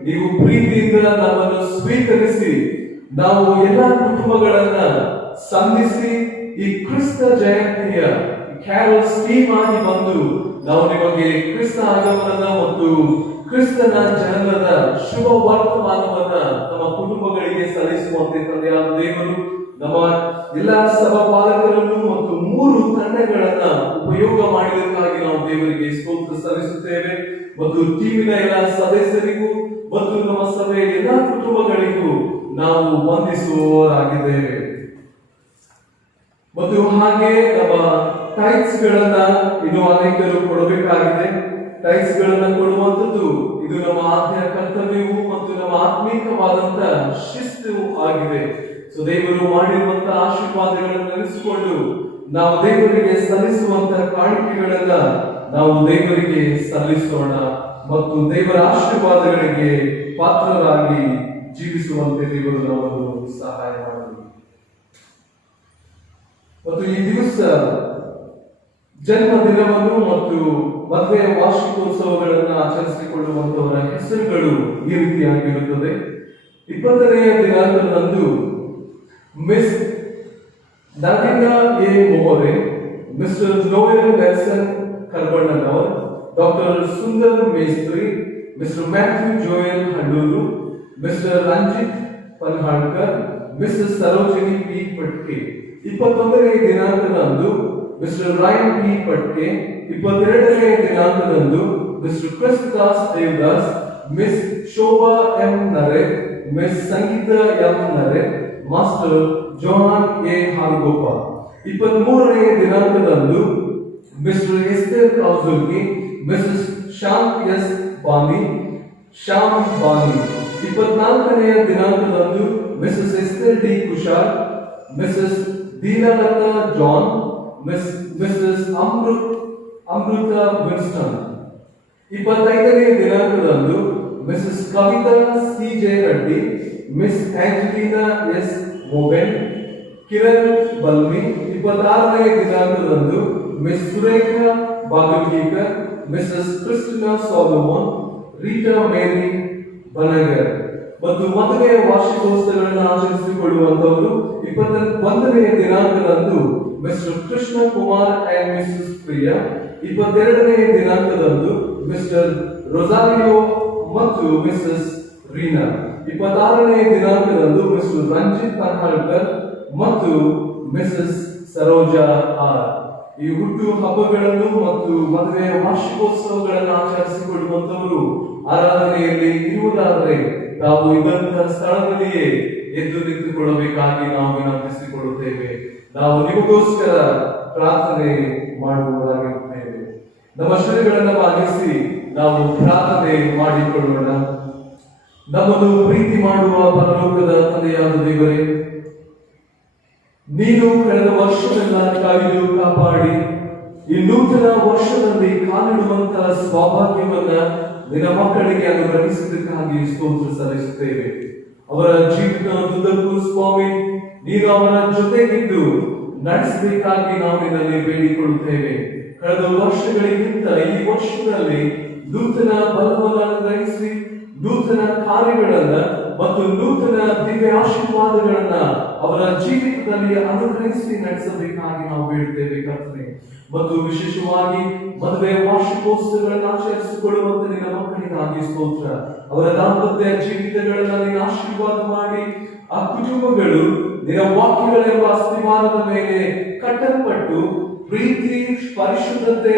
ನೀವು ಪ್ರೀತಿಯಿಂದ ನಮ್ಮನ್ನು ಸ್ವೀಕರಿಸಿ ನಾವು ಎಲ್ಲ ಕುಟುಂಬಗಳನ್ನ ಸಂಧಿಸಿ ಈ ಕ್ರಿಸ್ತ ಜಯಂತಿಯ ಕ್ಯಾರಲ್ಸ್ ಟೀಮ್ ಆಗಿ ಬಂದು ನಾವು ನಿಮಗೆ ಕ್ರಿಸ್ತ ಆಗಮನದ ಮತ್ತು ಕ್ರಿಸ್ತನ ಜನನದ ಶುಭ ವರ್ತಮಾನವನ್ನ ನಮ್ಮ ಕುಟುಂಬಗಳಿಗೆ ಸಲ್ಲಿಸುವಂತೆ ತಂದೆಯಾದ ದೇವರು ನಮ್ಮ ಎಲ್ಲಾ ಸಭಾಪಾಲಕರನ್ನು ಮತ್ತು 3 ತಂಡಗಳನ್ನ ಉಪಯೋಗ ಮಾಡಿದ್ದಕ್ಕಾಗಿ ನಾವು ದೇವರಿಗೆ ಸ್ತೋತ್ರ ಸಲ್ಲಿಸುತ್ತೇವೆ. ಮತ್ತು ಟೀಮಿನ ಎಲ್ಲ ಸದಸ್ಯರಿಗೂ ಮತ್ತು ನಮ್ಮ ಸಭೆಯ ಎಲ್ಲಾ ಕುಟುಂಬಗಳಿಗೂ ನಾವು ವಂದಿಸುವವರಾಗಿದ್ದೇವೆ. ಮತ್ತು ಹಾಗೆ ನಮ್ಮ ಟೈಟ್ಸ್ ಗಳನ್ನ ಇನ್ನು ಅನೇಕರು ಕೊಡಬೇಕಾಗಿದೆ. ಟೈಟ್ಸ್ ಗಳನ್ನ ಕೊಡುವಂಥದ್ದು ಇದು ನಮ್ಮ ಆದ್ಯ ಕರ್ತವ್ಯವು ಮತ್ತು ನಮ್ಮ ಆತ್ಮೀಕವಾದಂತ ಶಿಸ್ತು ಆಗಿದೆ. ಸೊ ದೇವರು ಮಾಡಿರುವಂತ ಆಶೀರ್ವಾದಗಳನ್ನು ನೆನೆಸಿಕೊಂಡು ನಾವು ದೇವರಿಗೆ ಸಲ್ಲಿಸುವಂತ ಕಾಣಿಕೆಗಳನ್ನ ನಾವು ದೇವರಿಗೆ ಸಲ್ಲಿಸೋಣ ಮತ್ತು ದೇವರ ಆಶೀರ್ವಾದಗಳಿಗೆ ಪಾತ್ರರಾಗಿ ಜೀವಿಸುವಂತೆ ದೇವರು ನಮ್ಮನ್ನು ಸಹಾಯ ಮಾಡಲಿ. ಮತ್ತು ಈ ದಿವಸ ಜನ್ಮ ದಿನವನ್ನು ಮತ್ತು ಮದುವೆಯ ವಾರ್ಷಿಕೋತ್ಸವಗಳನ್ನು ಆಚರಿಸಿಕೊಳ್ಳುವಂತವರ ಹೆಸರುಗಳು ಈ ರೀತಿಯಾಗಿರುತ್ತದೆ. 20ನೇ ದಿನಾಂಕದಂದು Miss Naveena A Mohare, Mr Noel Nelson Karbannavar, doctor Sundar Mestri, Mr Matthew Joel Halluru, Mr Ranjit Panhalkar, Mr Sarojini P Patke. 21ನೇ ದಿನಾಂಕದಂದು ಮಿಸ್ಟರ್ ರೈನ್ ಪಿ ಪಟ್ಕೆ. 22ನೇ ದಿನಾಂಕದಂದು Mr Kristadas Devadas, Miss Shobha M Nare, Miss Sangeeta M Nare, master Johan A Hargopal. 23ನೇ ದಿನಾಂಕದಂದು Mr Esther Kaujulki, Mrs Shanth S Bani, Shyam Bani. 24ನೇ ದಿನಾಂಕದಂದು Mrs Esther D Kushal, Mrs Deenalata John, Mrs ಅಮೃತ Winston. 25ನೇ ದಿನಾಂಕದಂದು Mrs Kavita C J Reddy, Miss Angelina S Moben, Kiran Balvi. 26ನೇ ದಿನಾಂಕದಂದು Miss Surekha Bagalkikar, Mrs Christina Solomon, Rita Mary Banagar. ಮತ್ತು ಮದುವೆಯ ವಾರ್ಷಿಕೋತ್ಸವಗಳನ್ನು ಆಚರಿಸಿಕೊಳ್ಳುವಂತವರು 21ನೇ ದಿನಾಂಕದಂದು Mr Krishna Kumar and Mrs Priya. 22ನೇ ದಿನಾಂಕದಂದು ಮಿಸ್ಟರ್ ರೊಸಾರಿಯೋ ಮತ್ತು ಮಿಸಸ್ ರೀನಾ. 26ನೇ ದಿನಾಂಕದಂದು ಮಿಸ್ಟರ್ ರಂಜಿತ್ ಪನ್ಹಾಳ್ಕರ್ ಮತ್ತು ಮಿಸಸ್ ಸರೋಜಾ ಆರ್. ಈ ಹುಟ್ಟು ಹಬ್ಬಗಳನ್ನು ಮತ್ತು ಮದುವೆಯ ವಾರ್ಷಿಕೋತ್ಸವಗಳನ್ನು ಆಚರಿಸಿಕೊಳ್ಳುವಂತವರು ಆರಾಧನೆಯಲ್ಲಿ ಇರುವುದಾದರೆ ತಾವು ಇದ್ದಂತಹ ಸ್ಥಳದಲ್ಲಿಯೇ ಎದ್ದು ನಿಂತುಕೊಳ್ಳಬೇಕಾಗಿ ನಾವು ವಿನಂತಿಸಿಕೊಳ್ಳುತ್ತೇವೆ. ನಾವು ನಿಮಗೋಸ್ಕರ ಪ್ರಾರ್ಥನೆ ಮಾಡುವುದಾಗಿರುತ್ತೇವೆ. ನಮ್ಮ ಶ್ರೀಗಳನ್ನು ಬಾಗಿಸಿ ನಾವು ಪ್ರಾರ್ಥನೆ ಮಾಡಿಕೊಳ್ಳೋಣ. ನಮ್ಮನ್ನು ಪ್ರೀತಿ ಮಾಡುವ ಪರಲೋಕದ ತಂದೆಯಾದ ದೇವರೇ, ನೀನು ಕಳೆದ ವರ್ಷವೆಲ್ಲ ಕಾಯ್ದು ಕಾಪಾಡಿ ಈ ನೂತನ ವರ್ಷದಲ್ಲಿ ಕಾಲಿಡುವಂತಹ ಸೌಭಾಗ್ಯವನ್ನ ನಿನ್ನ ಮಕ್ಕಳಿಗೆ ಅನುಗ್ರಹಿಸಿದ್ದಕ್ಕಾಗಿ ಸ್ತೋತ್ರ ಸಲ್ಲಿಸುತ್ತೇವೆ. ಅವರ ಜೀವಿತದುದ್ದಕ್ಕೂ ಸ್ವಾಮಿ ನೀನು ಅವರ ಜೊತೆಗಿದ್ದು ನಡೆಸಬೇಕಾಗಿ ನಾವು ನಿನ್ನಲ್ಲಿ ಬೇಡಿಕೊಳ್ಳುತ್ತೇವೆ. ಕಳೆದ ವರ್ಷಗಳಿಗಿಂತ ಈ ವರ್ಷದಲ್ಲಿ ನೂತನ ಬಲವನ್ನು ಅನುಗ್ರಹಿಸಿ ನೂತನ ಕಾರ್ಯಗಳನ್ನ ಮತ್ತು ನೂತನ ದಿವ್ಯ ಆಶೀರ್ವಾದಗಳನ್ನ ಅವರ ಜೀವಿತದಲ್ಲಿ ಅನುಗ್ರಹಿಸಿ ನಡೆಸಬೇಕಾಗಿ ನಾವು ಬೇಡುತ್ತೇವೆ ಕರ್ತನೆ. ಮತ್ತು ವಿಶೇಷವಾಗಿ ಮದುವೆ ವಾರ್ಷಿಕೋತ್ಸವಗಳನ್ನು ಆಚರಿಸಿಕೊಳ್ಳುವಂತ ನಿನ್ನ ಮಕ್ಕಳಿಗಾಗಿ ಸ್ತೋತ್ರ. ಅವರ ದಾಂಪತ್ಯ ಜೀವಿತಗಳನ್ನ ನೀನು ಆಶೀರ್ವಾದ ಮಾಡಿ ಆ ಕುಟುಂಬಗಳು ನಿನ್ನ ವಾಕ್ಯಗಳೆಂಬ ಅಸ್ತಿವಾರದ ಮೇಲೆ ಕಟ್ಟಲ್ಪಟ್ಟು ಪ್ರೀತಿ, ಪರಿಶುದ್ಧತೆ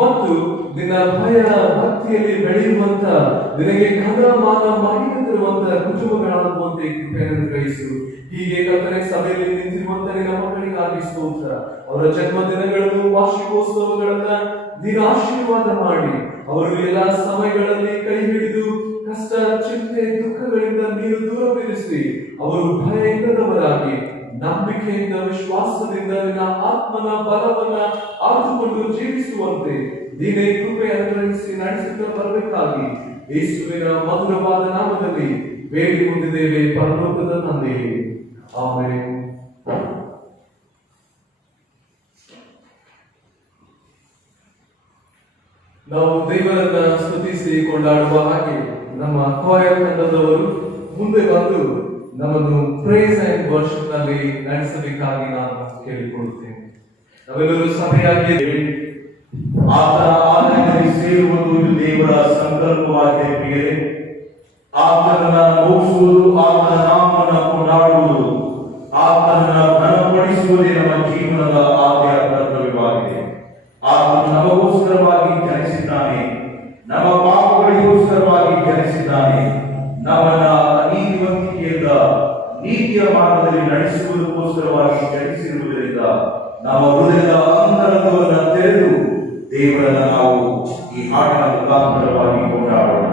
ಮತ್ತು ನಿನ್ನ ಭಯ ಭಕ್ತಿಯಲ್ಲಿ ಬೆಳೆಯುವಂತ, ನಿನಗೆ ಘನ ಮಾನ ಮಹಿಮೆ ತರುವಂತಹ ಕುಟುಂಬಗಳಾಗುವಂತೆ ಕೃಪೆಯನ್ನು ಗ್ರಹಿಸು. ಹೀಗೆ ಕರ್ತನೆ ಸಭೆಯಲ್ಲಿ ನಿಂತಿರುವಂತ ನಿನ್ನ ಮಕ್ಕಳಿಗಾಗಿ ಸ್ತೋತ್ರ. ಅವರ ಜನ್ಮ ದಿನಗಳನ್ನು, ವಾರ್ಷಿಕೋತ್ಸವಗಳನ್ನ ನೀನು ಆಶೀರ್ವಾದ ಮಾಡಿ ಅವರು ಎಲ್ಲ ಸಮಯಗಳಲ್ಲಿ ಕೈ ಹಿಡಿದು ಕಷ್ಟ, ಚಿಂತೆ, ದುಃಖಗಳಿಂದ ನೀನು ದೂರವಿರಿಸಿ ಅವರು ಭಯ ಇಲ್ಲದವರಾಗಿ ನಂಬಿಕೆಯಿಂದ, ವಿಶ್ವಾಸದಿಂದ ನಿನ್ನ ಆತ್ಮನ ಬಲವನ್ನ ಆದುಕೊಂಡು ಜೀವಿಸುವಂತೆ ನೀನೇ ಕೃಪೆ ಅನುಗ್ರಹಿಸಿ ನಡೆಸುತ್ತಾ ಬರಬೇಕಾಗಿ ಯೇಸುವಿನ ಮಧುರವಾದ ನಾಮದಲ್ಲಿ ಬೇಡಿ ಹೊಂದಿದ್ದೇವೆ ಪರಲೋಕದ ತಂದೆಯೇ, ಆಮೆನ್. ನಾವು ದೇವರನ್ನ ಸ್ತುತಿಸಿ ಕೊಂಡಾಡುವ ಹಾಗೆ ನಮ್ಮ ಕಾಯರ್ ತಂಡದವರು ಮುಂದೆ ಬಂದು ನಮ್ಮನ್ನು ಪ್ರೇಸ್ ಅಂಡ್ ವರ್ಷನ್ ನಲ್ಲಿ ನಡೆಸಬೇಕಾಗಿ ನಾನು ಕೇಳಿಕೊಳ್ಳುತ್ತೇನೆ. ನಾವೆಲ್ಲರೂ ಸಭೆಯಾಗಿ ಆತನ ಆಲಯದಲ್ಲಿ ಸೇರುವುದು ದೇವರ ಸಂಕಲ್ಪವಾಗಿದೆ ಪ್ರಿಯರೇ. ಆತನನ್ನ ಘೋಷಿಸುವುದು, ಆತನ ನಾಮವನ್ನು ಕೊಂಡಾಡುವುದು, ಆತನನ್ನ ಘನಪಡಿಸುವುದೇ ನಮ್ಮ ಜೀವನದ ಆದ್ಯ ಕರ್ತವ್ಯವಾಗಿದೆ. ಆತನು ನಮಗೋಸ್ಕರವಾಗಿ ಜನಿಸಿದ್ದಾನೆ, ನಮ್ಮ ಪಾಪಗಳಿಗೋಸ್ಕರವಾಗಿ ಜನಿಸಿದ್ದಾನೆ. ನಮ್ಮನ್ನ ಅನೀತಿವಂತಿಕೆಯಿಂದ ನೀತಿಯ ಮಾರ್ಗದಲ್ಲಿ ನಡೆಸುವುದಕ್ಕೋಸ್ಕರವಾಗಿ ಜನಿಸಿರುವುದರಿಂದ ನಮ್ಮ ಹೃದಯದ ಅಂತರಂಗವನ್ನು ತೆರೆದು ದೇವರನ್ನ ನಾವು ಈ ಹಾಡಿನ ಮುಖಾಂತರವಾಗಿ ಕೊಂಡಾಡೋಣ.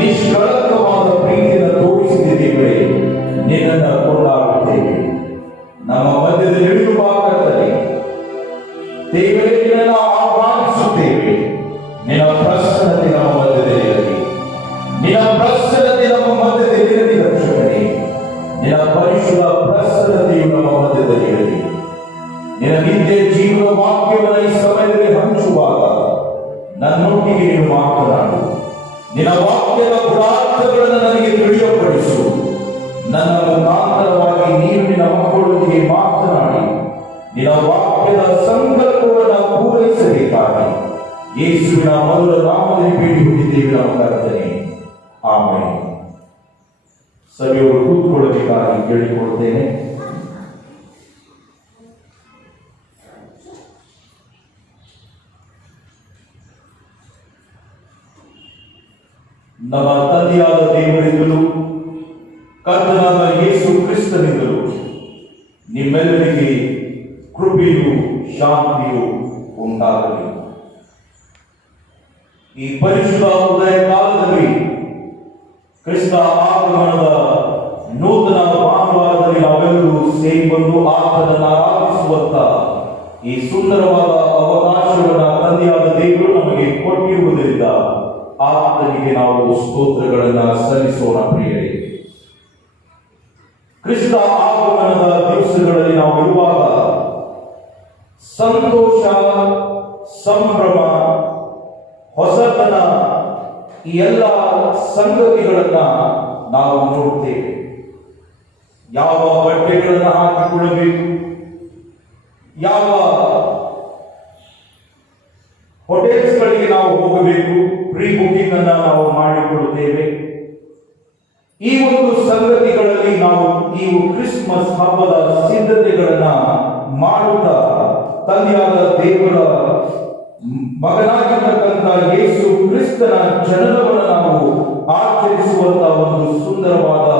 ನಿಷ್ಕಳಂಕವಾದ ಪ್ರೀತಿಯನ್ನು ತೋರಿಸಿದೆ ದೇವರೇ, ನಿನ್ನನ್ನು ಕೊಂಡಾಡುತ್ತೇವೆ. ನಮ್ಮ ಮಧ್ಯದಲ್ಲಿ ಇಳಿದು ಬಾ ಕರ್ತನೇ. ದೇವರೇ, ನಿನ್ನನ್ನು ಆಹ್ವಾನಿಸುತ್ತೇವೆ. ನಿನ್ನ ಪ್ರಸನ್ನತೆ ನಮ್ಮ ಮಧ್ಯದಲ್ಲಿ ಇರಲಿ. ನಿನ್ನ ಪ್ರಸನ್ನತೆ ನಮ್ಮ ಮಧ್ಯದಲ್ಲಿ ಇರಲಿ ರಕ್ಷಕನೇ. ನಿನ್ನ ಪರಿಶುದ್ಧ ಪ್ರಸನ್ನತೆಯು ನಮ್ಮ ಮಧ್ಯದಲ್ಲಿ ಇರಲಿ. ನಿನ್ನ ನಿತ್ಯ ಜೀವನ ವಾಕ್ಯವನ್ನು ಈ ಸಮಯದಲ್ಲಿ ಹಂಚುವಾಗ ನನ್ನೊಟ್ಟಿಗೆ ನೀನು ಮಾತನಾಡು. ನಿನ್ನ ವಾಕ್ಯದ ಪುರಾರ್ಥಗಳನ್ನು ನನಗೆ ತಿಳಿಯಪಡಿಸು. ನನ್ನ ಮುಖಾಂತರವಾಗಿ ನೀನು ನಿನ್ನ ಮಕ್ಕಳೊಂದಿಗೆ ಮಾತನಾಡಿ ನಿನ್ನ ವಾಕ್ಯದ ಸಂಕಲ್ಪವನ್ನು ಪೂರೈಸಬೇಕಾಗಿ ಯೇಸುವಿನ ಮೊದಲ ನಾಮದಲ್ಲಿ ಬೇಡಿ ಹೊಂದಿದ್ದೇವೆ ನಮ್ಮ ಕರ್ತನೇ. ಆಮೆನ್. ಸಭೆಯವರು ಕೂತ್ಕೊಳ್ಳಬೇಕಾಗಿ ಕೇಳಿಕೊಳ್ಳುತ್ತೇನೆ. ನಮ್ಮ ತಂದೆಯಾದ ದೇವರಿಂದಲೂ ಕರ್ತನಾದ ಯೇಸು ಕ್ರಿಸ್ತನಿಂದಲೂ ನಿಮ್ಮೆಲ್ಲರಿಗೆ ಕೃಪೆಯು ಶಾಂತಿಯು ಉಂಟಾಗಲಿ. ಈ ಪರಿಶುದ್ಧ ಉದಯ ಕಾಲದಲ್ಲಿ ಕ್ರಿಸ್ತ ಆಗಮನದ ನೂತನ ಭಾನುವಾರದಲ್ಲಿ ನಾವೆಲ್ಲರೂ ಸೇರಿ ಬಂದು ಆತನನ್ನು ಆರಾಧಿಸುವಂತ ಈ ಸುಂದರವಾದ ಅವಕಾಶವನ್ನು ತಂದೆಯಾದ ದೇವರು ನಮಗೆ ಕೊಟ್ಟಿರುವುದರಿಂದ ಆತನಿಗೆ ನಾವು ಸ್ತೋತ್ರಗಳನ್ನು ಸಲ್ಲಿಸೋಣ. ಪ್ರಿಯರೇ, ಕ್ರಿಸ್ತ ಆಗಮನದ ದಿವಸಗಳಲ್ಲಿ ನಾವು ಇರುವಾಗ ಸಂತೋಷ, ಸಂಭ್ರಮ, ಹೊಸತನ ಈ ಎಲ್ಲ ಸಂಗತಿಗಳನ್ನ ನಾವು ನೋಡ್ತೇವೆ. ಯಾವ ಬಟ್ಟೆಗಳನ್ನು ಹಾಕಿಕೊಳ್ಳಬೇಕು, ಯಾವ ಹೋಟೆಲ್ಸ್ಗಳಿಗೆ ನಾವು ಹೋಗಬೇಕು, ಪ್ರೀ ಬುಕಿಂಗ್ ಅನ್ನ ನಾವು ಮಾಡಿಕೊಳ್ಳುತ್ತೇವೆ. ಈ ಒಂದು ಸಂಗತಿಗಳಲ್ಲಿ ನಾವು ಈ ಕ್ರಿಸ್ಮಸ್ ಹಬ್ಬದ ಸಿದ್ಧತೆಗಳನ್ನ ಮಾಡುತ್ತಾ ತಂದೆಯಾದ ದೇವರ ಮಗನಾಗಿರ್ತಕ್ಕಂಥ ಯೇಸು ಕ್ರಿಸ್ತನ ಜನನವನ್ನು ನಾವು ಆಚರಿಸುವಂತಹ ಒಂದು ಸುಂದರವಾದ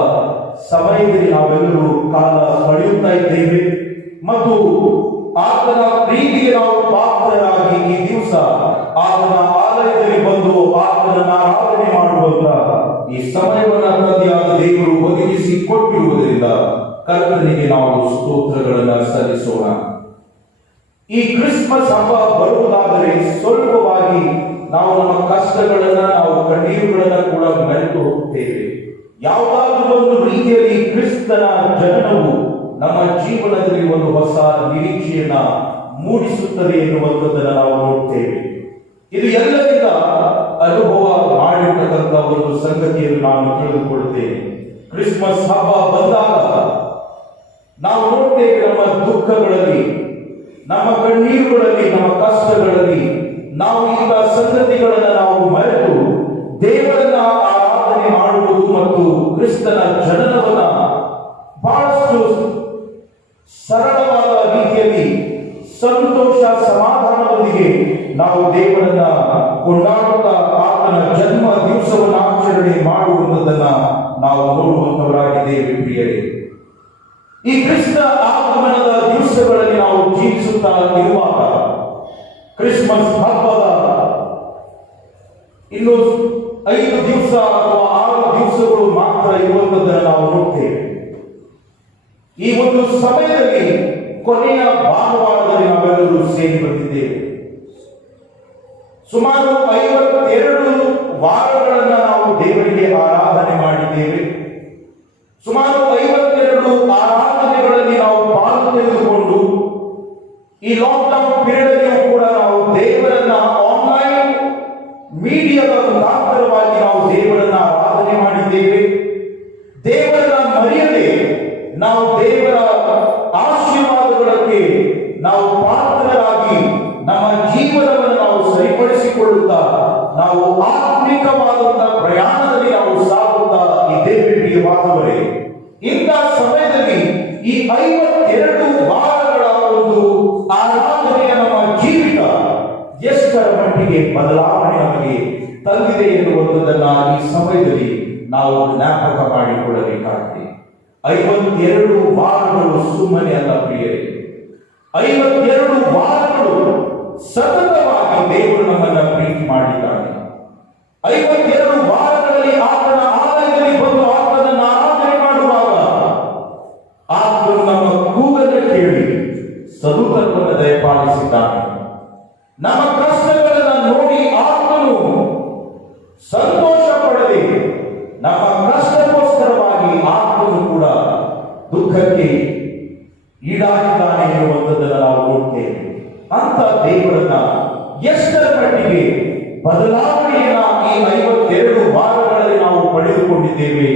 ಸಮಯದಲ್ಲಿ ನಾವೆಲ್ಲರೂ ಕಾಲ ಕಳೆಯುತ್ತಾ ಇದ್ದೇವೆ. ಮತ್ತು ಆತನ ಪ್ರೀತಿಗೆ ನಾವು ಪಾತ್ರರಾಗಿ ಈ ದಿವಸ ಆತನ ಆಲಯದಲ್ಲಿ ಬಂದು ಆತನನ್ನು ಆರಾಧನೆ ಮಾಡುವಂತ ಈ ಸಮಯವನ್ನು ತಂದೆಯಾದ ದೇವರು ಒದಗಿಸಿ ಕೊಟ್ಟಿರುವುದರಿಂದ ಕರ್ತನಿಗೆ ನಾವು ಸ್ತೋತ್ರಗಳನ್ನು ಸಲ್ಲಿಸೋಣ. ಈ ಕ್ರಿಸ್ಮಸ್ ಹಬ್ಬ ಬರುವುದಾದರೆ ಸ್ವಲ್ಪವಾಗಿ ನಾವು ನಮ್ಮ ಕಷ್ಟಗಳನ್ನ, ನಾವು ಕಣ್ಣೀರುಗಳನ್ನ ಕೂಡ ಮರೆತು ಹೋಗುತ್ತೇವೆ. ಯಾವುದಾದ್ರೂ ಒಂದು ರೀತಿಯಲ್ಲಿ ಕ್ರಿಸ್ತನ ಜನನವು ನಮ್ಮ ಜೀವನದಲ್ಲಿ ಒಂದು ಹೊಸ ನಿರೀಕ್ಷೆಯನ್ನ ಮೂಡಿಸುತ್ತದೆ ಎನ್ನುವಂಥದ್ದನ್ನು ನಾವು ನೋಡ್ತೇವೆ. ಇದು ಎಲ್ಲರಿಂದ ಅನುಭವ ಮಾಡಿರ್ತಕ್ಕಂಥ ಒಂದು ಸಂಗತಿಯನ್ನು ನಾನು ತಿಳಿದುಕೊಳ್ಳುತ್ತೇನೆ. ಕ್ರಿಸ್ಮಸ್ ಹಬ್ಬ ಬಂದಾಗ ನಾವು ನೋಡ್ತೇವೆ, ನಮ್ಮ ದುಃಖಗಳಲ್ಲಿ, ನಮ್ಮ ಕಣ್ಣೀರುಗಳಲ್ಲಿ, ನಮ್ಮ ಕಷ್ಟಗಳಲ್ಲಿ ನಾವು ಇಂಥ ಸಂಗತಿಗಳನ್ನು ನಾವು ಮರೆತು ದೇವರನ್ನ ಆರಾಧನೆ ಮಾಡುವುದು ಮತ್ತು ಕ್ರಿಸ್ತನ ಜನನವನ್ನ ಬಹಳಷ್ಟು ಸರಳವಾದ ರೀತಿಯಲ್ಲಿ ಸಂತೋಷ ಸಮಾಧಾನದೊಂದಿಗೆ ನಾವು ದೇವರನ್ನ ಕೊಂಡಾಡುತ್ತಾ ಆತನ ಜನ್ಮ ದಿವಸವನ್ನು ಆಚರಣೆ ಮಾಡುವುದನ್ನ ನಾವು ನೋಡುವಂತವರಾಗಿದ್ದೇವೆ. ಪ್ರಿಯರೇ, ಈ ಕ್ರಿಸ್ತ ಆಗಮನದ ದಿವಸಗಳಲ್ಲಿ ನಾವು ಜೀವಿಸುತ್ತಾ ಇರುವಾಗ ಕ್ರಿಸ್ಮಸ್ ಹಬ್ಬದ ಇನ್ನು 5 ದಿವಸ ಅಥವಾ 6 ದಿವಸಗಳು ಮಾತ್ರ ಇರುವಂತದ್ದನ್ನು ನಾವು ನೋಡ್ತೇವೆ. ಈ ಒಂದು ಸಮಯದಲ್ಲಿ ಕೊನೆಯ ಭಾನುವಾರದಲ್ಲಿ ನಾವೆಲ್ಲರೂ ಸೇರಿ ಬಂದಿದ್ದೇವೆ. ಸುಮಾರು 52 ವಾರಗಳನ್ನ ನಾವು ದೇವರಿಗೆ ಆರಾಧನೆ ಮಾಡಿದ್ದೇವೆ. ಸುಮಾರು 52 ಆರಾಧನೆಗಳಲ್ಲಿ ನಾವು ಪಾಲು ತೆಗೆದುಕೊಂಡು ಈ ಲಾಕ್ಡೌನ್ ಪೀರಿಯಡ್ ಕೂಡ ನಾವು ದೇವರನ್ನ ಆನ್ಲೈನ್ ಮೀಡಿಯಾದ ಮುಖಾಂತರವಾಗಿ ನಾವು ದೇವರನ್ನ ಆರಾಧನೆ ಮಾಡಿದ್ದೇವೆ. ದೇವರನ್ನ ಮರೆಯದೆ ನಾವು ದೇವರ ಆಶೀರ್ವಾದಗಳಿಗೆ ನಾವು ಪಾತ್ರರಾಗಿ ನಮ್ಮ ಜೀವನವನ್ನು ನಾವು ಸರಿಪಡಿಸಿಕೊಳ್ಳುತ್ತಾ ನಾವು ಆತ್ಮಿಕವಾದಂತಹ ಪ್ರಯಾಣದಲ್ಲಿ ನಾವು ಸಾಗುತ್ತಾ ಇದ್ದೇವೆ. ಪ್ರಿಯವಾದವರೇ, ಇಂಥ ಸಮಯದಲ್ಲಿ ಈ 52 ವಾರಗಳ ಒಂದು ಆರಾಧನೆಯ ನಮ್ಮ ಜೀವಿತ ಎಷ್ಟರ ಮಟ್ಟಿಗೆ ಬದಲಾವಣೆ ನಮಗೆ ತಂದಿದೆ ಎನ್ನುವಂಥದ್ದನ್ನ ಈ ಸಮಯದಲ್ಲಿ ನಾವು ಜ್ಞಾಪಕ ಮಾಡಿಕೊಳ್ಳಬೇಕಾಗಿದೆ. 52 ವಾರಗಳು ಸುಮ್ಮನೆ ಅಲ್ಲ ಪ್ರಿಯರೇ. 52 ವಾರಗಳು ಸತತವಾಗಿ ದೇವರು ನಮ್ಮನ್ನ ಪ್ರೀತಿ ಮಾಡಿದ್ದಾನೆ. 52 ವಾರಗಳಲ್ಲಿ ಕರ್ತನಲ್ಲಿ ಆತನ ಆಲಯದಲ್ಲಿ ಬಂದು ಆತನನ್ನು ಆರಾಧನೆ ಮಾಡುವಾಗ ಆತನು ನಮ್ಮ ಕೂಗನ್ನು ಕೇಳಿ ಸದುತ್ತರವನ್ನು ದಯಪಾಲಿಸಿದ್ದಾನೆ. ನಮ್ಮ ಕಷ್ಟಗಳನ್ನು ನೋಡಿ ಆತನು ಸಂತೋಷ ಪಡದೆ ನಮ್ಮ ಕಷ್ಟಕ್ಕೋಸ್ಕರವಾಗಿ ಆತನು ಕೂಡ ದುಃಖಕ್ಕೆ ಈಡಾಗಿದ್ದಾನೆ ಎನ್ನುವಂಥದ್ದನ್ನು ನಾವು ನೋಡ್ತೇವೆ. ಅಂತ ದೇವರನ್ನ ಎಷ್ಟರ ಮಟ್ಟಿಗೆ ಬದಲಾವಣೆಯನ್ನ ಈ 52 ವಾರಗಳಲ್ಲಿ ನಾವು ಪಡೆದುಕೊಂಡಿದ್ದೇವೆ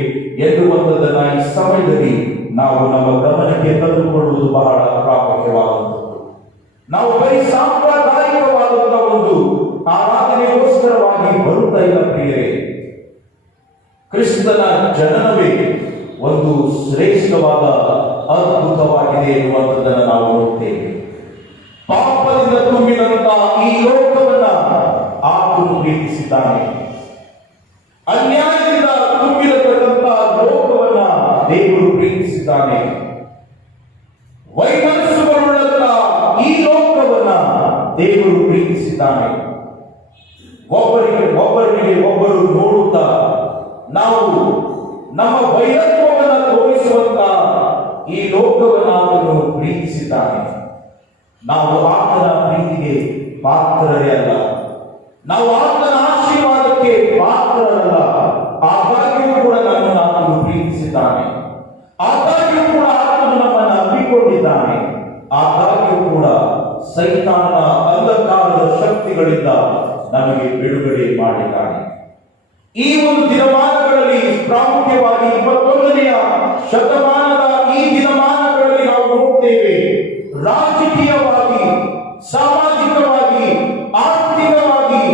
ಎನ್ನುವಂಥದ್ದನ್ನ ಈ ಸಮಯದಲ್ಲಿ ನಾವು ನಮ್ಮ ಗಮನಕ್ಕೆ ತಂದುಕೊಳ್ಳುವುದು ಬಹಳ ಪ್ರಾಮುಖ್ಯವಾದಂಥದ್ದು. ನಾವು ಬರೀ ಸಾಂಪ್ರದಾಯಿಕವಾದಂತಹ ಒಂದು ಆರಾಧನೆಗೋಸ್ಕರವಾಗಿ ಬರುತ್ತಾ ಇಲ್ಲ ಪ್ರಿಯರೇ. ಕ್ರಿಸ್ತನ ಜನನವೇ ಒಂದು ಶ್ರೇಷ್ಠವಾದ ಅದ್ಭುತವಾಗಿದೆ ಎನ್ನುವಂಥದ್ದನ್ನು ನಾವು ನೋಡ್ತೇವೆ. ಪಾಪದಿಂದ ತುಂಬಿದಂತಹ ಈ ಲೋಕವನ್ನ ಆತನು ಪ್ರೀತಿಸಿದ್ದಾನೆ. ಅನ್ಯಾಯದಿಂದ ತುಂಬಿರತಕ್ಕಂತಹ ಲೋಕವನ್ನ ದೇವರು ಪ್ರೀತಿಸಿದ್ದಾನೆ. ವೈಮನಸ್ಸುಗಳುಳ್ಳಂತಹ ಈ ಲೋಕವನ್ನ ದೇವರು ಪ್ರೀತಿಸಿದ್ದಾನೆ. ಒಬ್ಬರಿಗೆ ಒಬ್ಬರು ನೋಡುತ್ತಾ ನಾವು ನಮ್ಮ ವೈರತ್ವವನ್ನು ತೋರಿಸುವಂತ ಈ ಲೋಕವನ್ನು ಆತನು ಪ್ರೀತಿಸಿದ್ದಾನೆ. ನಾವು ಆತನ ಪ್ರೀತಿಗೆ ಪಾತ್ರರೇ ಅಲ್ಲ, ನಾವು ಆತನ ಆಶೀರ್ವಾದಕ್ಕೆ ಪಾತ್ರರಲ್ಲ. ಆದಾಗ್ಯೂ ಕೂಡ ನಮ್ಮನ್ನು ಆತನು ಪ್ರೀತಿಸಿದ್ದಾನೆ. ಆದಾಗ್ಯೂ ಕೂಡ ಆತನು ನಮ್ಮನ್ನು ನಂಬಿಕೊಂಡಿದ್ದಾನೆ. ಆದಾಗ್ಯೂ ಕೂಡ ಸೈತಾನನ ಅಂಧಕಾರದ ಶಕ್ತಿಗಳಿಂದ ನಮಗೆ ಬಿಡುಗಡೆ ಮಾಡಿದ್ದಾನೆ. ಈ ಒಂದು ದಿನಮಾನಗಳಲ್ಲಿ ಪ್ರಾಮುಖ್ಯವಾಗಿ 21ನೇ ಶತಮಾನದ ಈ ದಿನಮಾನಗಳಲ್ಲಿ ನಾವು ನೋಡ್ತೇವೆ, ರಾಜಕೀಯವಾಗಿ, ಸಾಮಾಜಿಕವಾಗಿ, ಆರ್ಥಿಕವಾಗಿ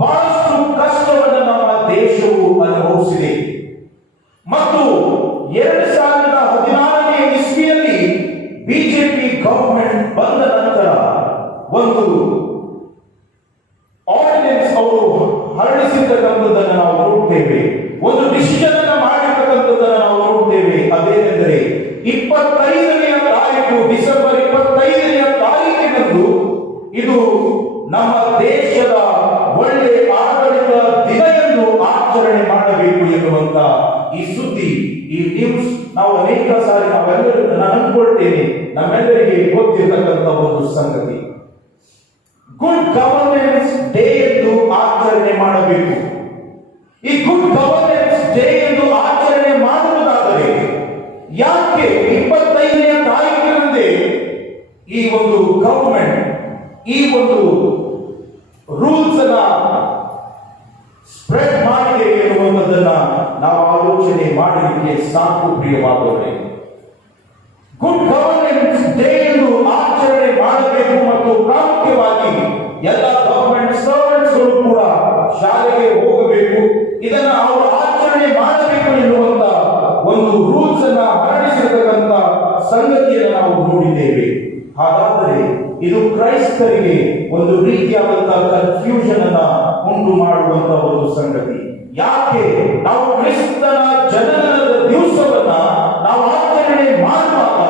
ಬಹಳಷ್ಟು ಕಷ್ಟವನ್ನು ನಮ್ಮ ದೇಶವು ಅನುಭವಿಸಿದೆ. ಮತ್ತು 2016ನೇ ಇಸ್ವಿಯಲ್ಲಿ ಬಿಜೆಪಿ ಗವರ್ಮೆಂಟ್ ಬಂದ ನಂತರ ಒಂದು ಆರ್ಡಿನೆನ್ಸ್ ಅವರು ಹರಡಿಸಿರ್ತಕ್ಕಂಥದ್ದನ್ನು ನಾವು ನೋಡ್ತೇವೆ. ಒಂದು ಡಿಸಿಷನ್ ಅನ್ನು ಮಾಡಿರ್ತಕ್ಕಂಥದ್ದನ್ನು ನಾವು ನೋಡ್ತೇವೆ. ಅದೇನೆಂದರೆ 25ನೇ ತಾರೀಕು, ಡಿಸೆಂಬರ್ 25ನೇ ತಾರೀಕಿನಂದು ಇದು ನಮ್ಮ ದೇಶದ ಒಳ್ಳೆ ಆಡಳಿತ ದಿನ ಎಂದು ಆಚರಣೆ ಮಾಡಬೇಕು ಎನ್ನುವಂತ ಈ ಸುದ್ದಿ, ಈ ನ್ಯೂಸ್ ನಾವು ಅನೇಕ ಸಾರಿ ನಾವೆಲ್ಲರೂ, ನಾನು ಅನ್ಕೊಳ್ತೇನೆ, ನಮ್ಮೆಲ್ಲರಿಗೆ ಗೊತ್ತಿರತಕ್ಕಂಥ ಒಂದು ಸಂಗತಿ. ಗುಡ್ ಗವರ್ನೆನ್ಸ್ ಡೇ ಎಂದು ಆಚರಣೆ ಮಾಡಬೇಕು. ಈ ಗುಡ್ ಗವರ್ನೆನ್ಸ್ ಡೇ ಎಂದು ಆಚರಣೆ ಮಾಡುವುದಾದರೆ ಯಾಕೆ 25ನೇ ತಾರೀಕಿನಂದೇ ಈ ಒಂದು ಗವರ್ಮೆಂಟ್ ಈ ಒಂದು ರೂಲ್ಸ್ ಅನ್ನ ಸ್ಪ್ರೆಡ್ ಮಾಡಿದೆ ಎನ್ನುವಂಥದ್ದನ್ನ ನಾವು ಆಲೋಚನೆ ಮಾಡಲಿಕ್ಕೆ ಸಾಕು ಪ್ರಿಯವಾದವರೇ. ಗುಡ್ ಗವರ್ನೆನ್ಸ್ ಡೇ ಎಂದು ಆಚರಣೆ ಮಾಡಬೇಕು. ಮತ್ತು ಪ್ರಾಮುಖ್ಯವಾಗಿ ಎಲ್ಲ ಗವರ್ಮೆಂಟ್ ಸರ್ವೆಂಟ್ಸ್ಗಳು ಕೂಡ ಶಾಲೆಗೆ ಹೋಗಬೇಕು, ಇದನ್ನ ಅವರು ಆಚರಣೆ ಮಾಡಬೇಕು ಎನ್ನುವಂತ ಒಂದು ರೂಲ್ಸ್ ಅನ್ನ ಹರಡಿಸಿರತಕ್ಕಂತ ಸಂಗತಿಯನ್ನು ನಾವು ನೋಡಿದ್ದೇವೆ. ಹಾಗಾದರೆ ಇದು ಕ್ರೈಸ್ತರಿಗೆ ಒಂದು ರೀತಿಯಾದಂತಹ ಕನ್ಫ್ಯೂಷನ್ ಅನ್ನ ಉಂಟು ಮಾಡುವಂತ ಒಂದು ಸಂಗತಿ. ಯಾಕೆ ನಾವು ಕ್ರಿಸ್ತನ ಜನನದ ದಿವಸವನ್ನ ನಾವು ಆಚರಣೆ ಮಾಡುವಾಗ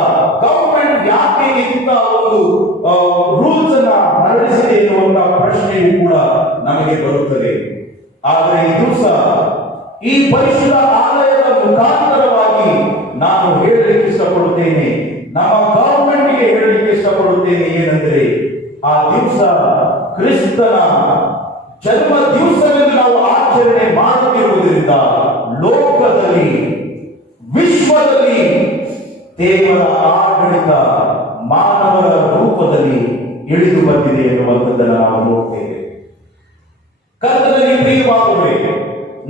ಗವರ್ಮೆಂಟ್ ಯಾಕೆ ಇಂಥ ಒಂದು ರೂಲ್ಸ್ ಅನ್ನ ಹರಡಿಸಿದೆ ಎನ್ನುವಂತ ಪ್ರಶ್ನೆಯೂ ಕೂಡ ನಮಗೆ ಬರುತ್ತದೆ. ಆದರೆ ಈ ದಿವಸ ಈ ಪರಿಶುದ್ಧ ಆಲಯದ ಮುಖಾಂತರವಾಗಿ ನಾನು ಹೇಳಲಿಕ್ಕೆ ಇಷ್ಟಪಡುತ್ತೇನೆ, ನಮ್ಮ ಗವರ್ಮೆಂಟ್ಗೆ ಹೇಳಲಿಕ್ಕೆ ಇಷ್ಟಪಡುತ್ತೇನೆ, ಏನೆಂದರೆ ಆ ದಿವಸ ಕ್ರಿಸ್ತನ ಜನ್ಮ ದಿವಸವೆಂದು ನಾವು ಆಚರಣೆ ಮಾಡುತ್ತಿರುವುದರಿಂದ ಲೋಕದಲ್ಲಿ, ವಿಶ್ವದಲ್ಲಿ ದೇವರ ಆಡಳಿತ ಮಾನವರ ರೂಪದಲ್ಲಿ ಇಳಿದು ಬಂದಿದೆ ಎನ್ನುವಂಥದ್ದನ್ನು ನಾವು ನೋಡ್ತೇವೆ. ಕರ್ತನಲ್ಲಿ ಪ್ರಿಯವಾದವರೇ,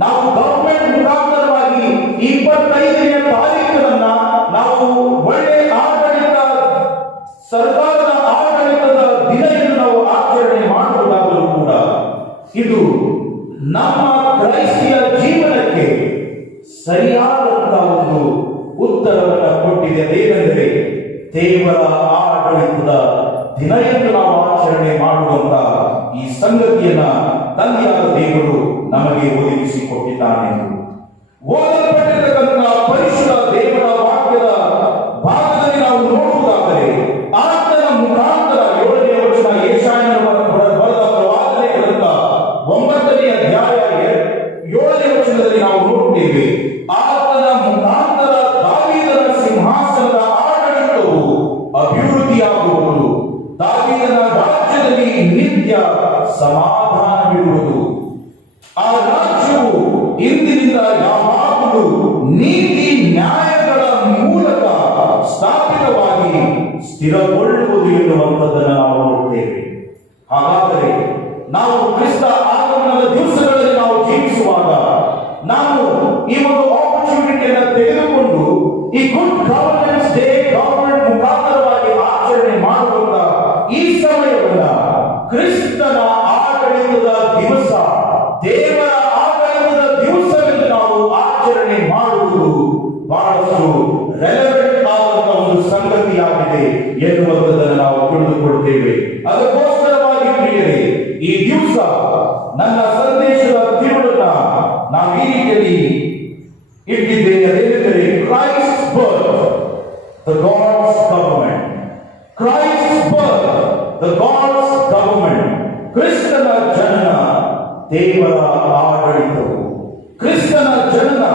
ನಾವು ಗವರ್ಮೆಂಟ್ ಮುಖಾಂತರವಾಗಿ 25ನೇ ತಾರೀಖನ್ನ ನಾವು ಒಳ್ಳೆ ಆಡಳಿತ, ಸರ್ಕಾರದ ಆಡಳಿತದ ದಿನ ಎಂದು ನಾವು ಆಚರಣೆ ಮಾಡುವುದಾದರೂ ಕೂಡ ಇದು ನಮ್ಮ ಕ್ರೈಸ್ತಿಯ ಜೀವನಕ್ಕೆ ಸರಿಯಾದಂತಹ ಒಂದು ಉತ್ತರವನ್ನು ಕೊಟ್ಟಿದೆ. ಅದೇನೆಂದರೆ ದೇವರ ಆಡಳಿತದ ದಿನ ಎಂದು ನಾವು ಆಚರಣೆ ಮಾಡುವಂತ ಈ ಸಂಗತಿಯನ್ನ ತಂದೆಯಾದ ದೇವರು ನಮಗೆ ಒದಗಿಸಿಕೊಟ್ಟಿದ್ದಾನೆ. ಓದಲ್ಪಟ್ಟಿರತಕ್ಕಂಥ ಪರಿಶುದ್ಧ ದೇವರ ವಾಕ್ಯದ ಭಾಗದಲ್ಲಿ ನಾವು ನೋಡುವುದಾದರೆ ಆತನ ಮುಖಾಂತರ 7ನೇ ವಚನ, ಯೆಶಾಯನ ಬರೆದ ಪ್ರವಾದನೆ ಗ್ರಂಥ 9ನೇ ಅಧ್ಯಾಯ 7ನೇ ವಚನದಲ್ಲಿ ನಾವು ನೋಡುತ್ತೇವೆ. ಆತನ ಮುಖಾಂತರ ದಾವೀದನ ಸಿಂಹಾಸನದ ಆಡಳಿತವು ಅಭಿವೃದ್ಧಿಯಾಗುವುದು. ದಾವೀದನ ರಾಜ್ಯದಲ್ಲಿ ನಿತ್ಯ ಸಮಾಧಾನವಿರುವುದು. ಆ ರಾಜ್ಯವು ಇಂದಿನಿಂದ ಯಾವಾಗಲೂ ನೀತಿ ನ್ಯಾಯಗಳ ಮೂಲಕ ಸ್ಥಾಪಿತವಾಗಿ ಸ್ಥಿರಗೊಳ್ಳುವುದು ಎನ್ನುವಂಥದ್ದನ್ನು ನಾವು ನೋಡುತ್ತೇವೆ. ಹಾಗಾದರೆ ನಾವು ಕ್ರಿಸ್ತ ಆಗಮನದ ದಿವಸಗಳಲ್ಲಿ ನಾವು ಜೀವಿಸುವಾಗ ನಾವು ಈ ಒಂದು ಆಪರ್ಚುನಿಟಿಯನ್ನು ತೆಗೆದುಕೊಂಡು ಈ ಗುಡ್ ಗವರ್ನೆನ್ಸ್ ಡೇ ಗವರ್ಮೆಂಟ್ ಮುಖಾಂತರವಾಗಿ ಆಚರಣೆ ಮಾಡುವಂತ ಈ ಸಮಯವನ್ನ ಕ್ರಿಸ್ತನ ಆಡಳಿತದ ದಿವಸ, ದೇವರ ಆಡಳಿತದ ದಿವಸವೆಂದು ನಾವು ಆಚರಣೆ ಮಾಡುವುದು ಬಹಳಷ್ಟು ರೆಲೆವೆಂಟ್ ಆದಂತ ಒಂದು ಸಂಗತಿಯಾಗಿದೆ ಎನ್ನುವಂಥದ್ದನ್ನು ನಾವು ತಿಳಿದುಕೊಳ್ಳುತ್ತೇವೆ. ಅದಕ್ಕೋಸ್ಕರವಾಗಿ ಪ್ರಿಯರೇ, ಈ ದಿವಸ ನನ್ನ ಸಂದೇಶದ ತಿರುಳನ್ನ ನಾವು ಈ ರೀತಿಯಲ್ಲಿ ಇಟ್ಟಿದ್ದೇನೆ. ಅದೇನೆಂದರೆ Christ birth, the god's government. Christ birth, the god's government. ಕ್ರಿಸ್ತನ ಜನನ, ದೇವರ ಆಡಳಿತವು. ಕ್ರಿಸ್ತನ ಜನನ,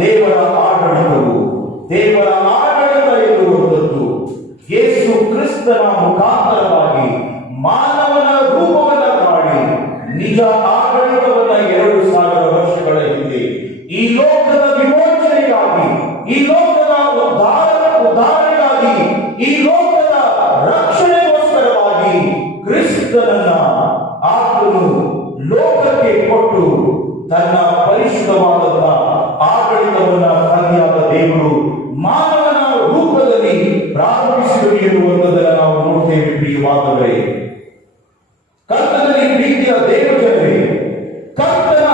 ದೇವರ ಆಡಳಿತವು. ದೇವರ ಆಡಳಿತ ಎನ್ನುವಂಥದ್ದು ಯೇಸು ಕ್ರಿಸ್ತನ ಮುಖಾಂತರವಾಗಿ ಮಾನವನ ರೂಪವನ್ನು ತಾಳಿ ನಿಜ ಆಡಳಿತವನ್ನ 2000 ವರ್ಷಗಳ ಹಿಂದೆ ಈ ಲೋಕದ ವಿಮೋಚನೆಗಾಗಿ, ಈ ಲೋಕದ ಉದ್ಧಾರಕ್ಕಾಗಿ, ಈ ಲೋಕದ ರಕ್ಷಣೆಗೋಸ್ಕರವಾಗಿ ಕ್ರಿಸ್ತನನ್ನ ಆತನು ಲೋಕಕ್ಕೆ ಕೊಟ್ಟು ತನ್ನ ಪರಿಶುದ್ಧವಾದಂತಹ ಆಡಳಿತವನ್ನ ತಂದೆಯಾದ ದೇವರು ಮಾನವನ ರೂಪದಲ್ಲಿ ಪ್ರಾರಂಭಿಸಿದರು ಎನ್ನುವಂಥದ್ದನ್ನು ನಾವು ನೋಡ್ತೇವೆ. ಪ್ರಿಯವಾದವರೇ, ಕರ್ತನಲ್ಲಿ ಪ್ರೀತಿಯ ದೇವಜನರೇ, ಕರ್ತನ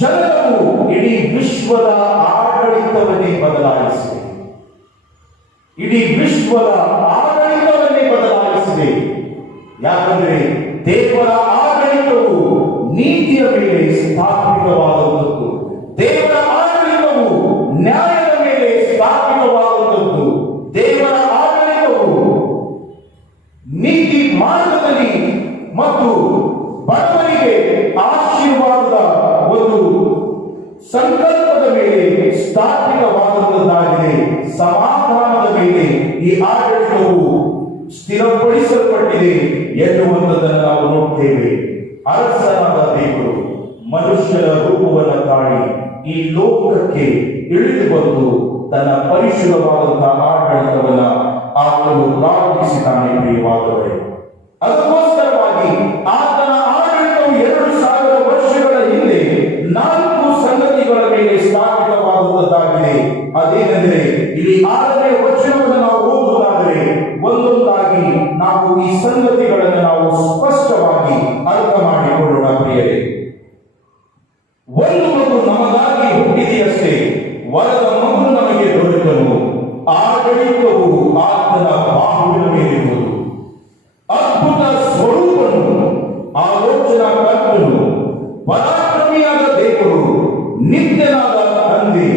ಜನನವು ಇಡೀ ವಿಶ್ವದ ಆಡಳಿತವನ್ನೇ ಬದಲಾಯಿಸಿದೆ. ಇಡೀ ವಿಶ್ವದ ಆಡಳಿತವನ್ನೇ ಬದಲಾಯಿಸಿದೆ. ಯಾಕಂದ್ರೆ ದೇವರ ಆಡಳಿತವು ನೀತಿಯ ಮೇಲೆ ಸ್ಥಾಪಿತವಾದಂಥದ್ದು. ದೇವರ ಆಡಳಿತವು ನ್ಯಾಯದ ಮೇಲೆ ಸ್ಥಾಪಿತವಾದಂಥದ್ದು. ದೇವರ ಆಡಳಿತವು ನೀತಿ ಮಾರ್ಗದಲ್ಲಿ ಮತ್ತು ಬಡವರಿಗೆ ಆಶೀರ್ವಾದದ ಒಂದು ಸಂಕಲ್ಪದ ಮೇಲೆ ಸ್ಥಾಪಿತವಾದಂಥದ್ದಾಗಿದೆ. ಸಮಾಧಾನದ ಮೇಲೆ ಈ ಆಡಳಿತವು ಸ್ಥಿರಪಡಿಸಲ್ಪಟ್ಟಿದೆ ಎನ್ನುವಂಥದ್ದನ್ನು ನಾವು ನೋಡ್ತೇವೆ. ಅರಸನಾದ ದೇವರು ಮನುಷ್ಯರ ರೂಪವನ್ನು ತಾಳಿ ಈ ಲೋಕಕ್ಕೆ ಇಳಿದು ಬಂದು ತನ್ನ ಪರಿಶುದ್ಧವಾದಂತಹ ಆಡಳಿತವನ್ನ ಆತನು ಪ್ರಾರಂಭಿಸಿದ್ದಾನೆ. ಪ್ರಿಯವಾದವರೇ, ಅದಕ್ಕೋಸ್ಕರವಾಗಿ ಆತನ ಆಡಳಿತವು 2000 ವರ್ಷಗಳ ಹಿಂದೆ 4 ಸಂಗತಿಗಳ ಮೇಲೆ ಸ್ಥಾಪಿತವಾದಂತದ್ದಾಗಿದೆ. ಅದೇನೆಂದರೆ, ಇಲ್ಲಿ 6ನೇ ವಚನವನ್ನು ನಾವು ಓದುವುದಾದರೆ ಒಂದೊಂದಾಗಿ ನಾವು ಈ ಸಂಗತಿಗಳನ್ನು ನಾವು ಸ್ಪಷ್ಟವಾಗಿ ಅರ್ಥ ಮಾಡಿಕೊಳ್ಳೋಣ. ಪ್ರಿಯರೇ, ಒಂದು ಮಗು ನಮಗಾಗಿ ಹುಟ್ಟಿದೆಯಷ್ಟೇ, ವರದ ಮಗು ನಮಗೆ ದೊರೆತನು, ಆಡಳಿತವು ಆತನ ಬಾಹುವಿನ ಮೇಲಿರುವುದು. ಅದ್ಭುತ ಸ್ವರೂಪನು, ಆಲೋಚನಾ ಕರ್ತನು, ಪರಾಕ್ರಮಿಯಾದ ದೇವರು, ನಿತ್ಯನಾದ ತಂದೆ,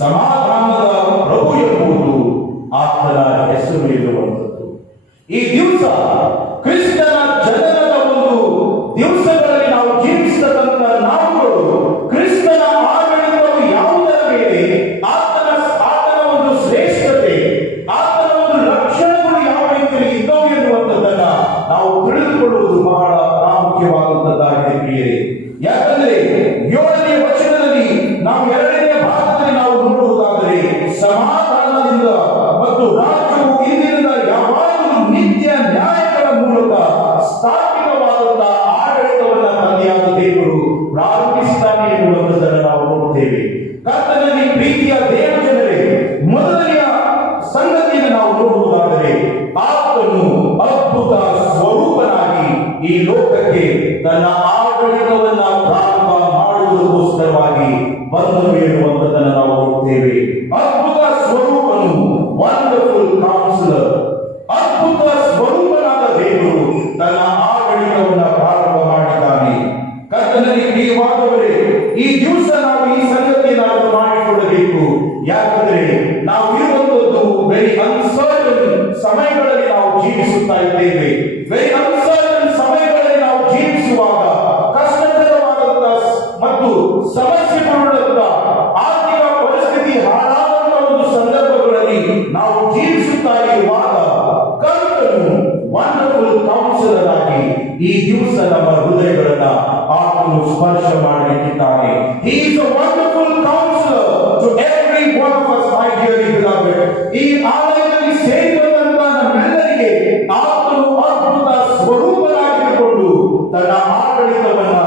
ಸಮಾಧಾನದ ಪ್ರಭು ಎಂಬುದು ಆತನ ಹೆಸರು ಇರುವಂಥದ್ದು. ಈ ದಿವಸ ಕ್ರಿಸ್ತನ ಜನನದ ಒಂದು ದಿವಸಗಳಲ್ಲಿ ನಾವು ಜೀವಿಸತಕ್ಕಂಥ ನಾವುಗಳು ಕ್ರಿಸ್ತನ ಆಡಳಿತವು ಯಾವುದರ ಮೇಲೆ, ಆತನ ಒಂದು ಶ್ರೇಷ್ಠತೆ, ಆತನ ಒಂದು ಲಕ್ಷಣಗಳು ಯಾವ ರೀತಿಯಲ್ಲಿ ಇದ್ದವು ಎನ್ನುವಂಥದ್ದನ್ನ ನಾವು ತಿಳಿದುಕೊಳ್ಳುವುದು ಬಹಳ ಪ್ರಾಮುಖ್ಯವಾದಂಥದ್ದಾಗಿದೆ. ಪ್ರಿಯರೇ, ಯಾಕಂದ್ರೆ 7ನೇ ವಚನದಲ್ಲಿ ನಾವು 2ನೇ ಭಾಗದಲ್ಲಿ ನಾವು ನೋಡುವುದಾದರೆ ಸಮಾಧಾನದಿಂದ ಮತ್ತು ರಾಜ್ಯವು ಇಂದಿನಿಂದ ಯಾವಾಗಲೂ ನಿತ್ಯ ನ್ಯಾಯಗಳ ಮೂಲಕ ಸ್ಥಾಪಿತವಾದಂತಹ ಆಡಳಿತವನ್ನ ತಂದೆಯಾದ ದೇವರು ಪ್ರಾರಂಭಿಸಿದ್ದಾನೆ ಎನ್ನುವಂಥದ್ದನ್ನು ನಾವು ನೋಡುತ್ತೇವೆ. ಕರ್ತನಲ್ಲಿ ಪ್ರೀತಿಯ ದೇವಜನರೇ, ಮೊದಲನೆಯ ಸಂಗತಿಯನ್ನು ನಾವು ನೋಡುವುದಾದರೆ ಆತನು ಅದ್ಭುತ ಸ್ವರೂಪನಾಗಿ ಈ ಲೋಕಕ್ಕೆ ತನ್ನ ಆಡಳಿತವನ್ನ ಪ್ರಾರಂಭ ಮಾಡುವುದಕ್ಕೋಸ್ಕರವಾಗಿ ಬಂದನು ಎನ್ನುವಂಥದ್ದನ್ನು ನಾವು ನೋಡುತ್ತೇವೆ. ಅದ್ಭುತ ಸ್ವರೂಪನು, ವಂಡರ್ಫುಲ್ ಕೌನ್ಸಿಲರ್, ಅದ್ಭುತ ಸ್ವರೂಪನಾದ ದೇವರು ತನ್ನ ಆಡಳಿತವನ್ನ ಪ್ರಾರಂಭ ಮಾಡಿದ್ದಾನೆ. ಕರ್ತನಲ್ಲಿ ಪ್ರಿಯವಾದವರೇ, ಈ ದಿವಸ ನಾವು ಈ ಸಂಗತಿಯನ್ನು ಅರ್ಥ ಮಾಡಿಕೊಳ್ಳಬೇಕು. ಯಾಕಂದ್ರೆ ನಾವು ಇರುವಂತದ್ದು ವೆರಿ ಅನ್ಸರ್ಟನ್ ಸಮಯಗಳಲ್ಲಿ ನಾವು ಜೀವಿಸುತ್ತಾ ಇದ್ದೇವೆ. ವೆರಿ ಅನ್ಸರ್ಟನ್ ಸಮಯಗಳಲ್ಲಿ ನಾವು ಜೀವಿಸುವಾಗ ಕಷ್ಟಕರವಾದಂತಹ ಮತ್ತು ಸಮಸ್ಯೆಗಳುಳ್ಳಂತ He is a wonderful counselor to every one of us, my dearly beloved. ಈ ಆಲಯದಲ್ಲಿ ಸೇರಿದಂತ ನಮ್ಮೆಲ್ಲರಿಗೆ ಆತನು ಅದ್ಭುತ ಸ್ವರೂಪನಾಗಿದ್ದುಕೊಂಡು ತನ್ನ ಆಡಳಿತವನ್ನ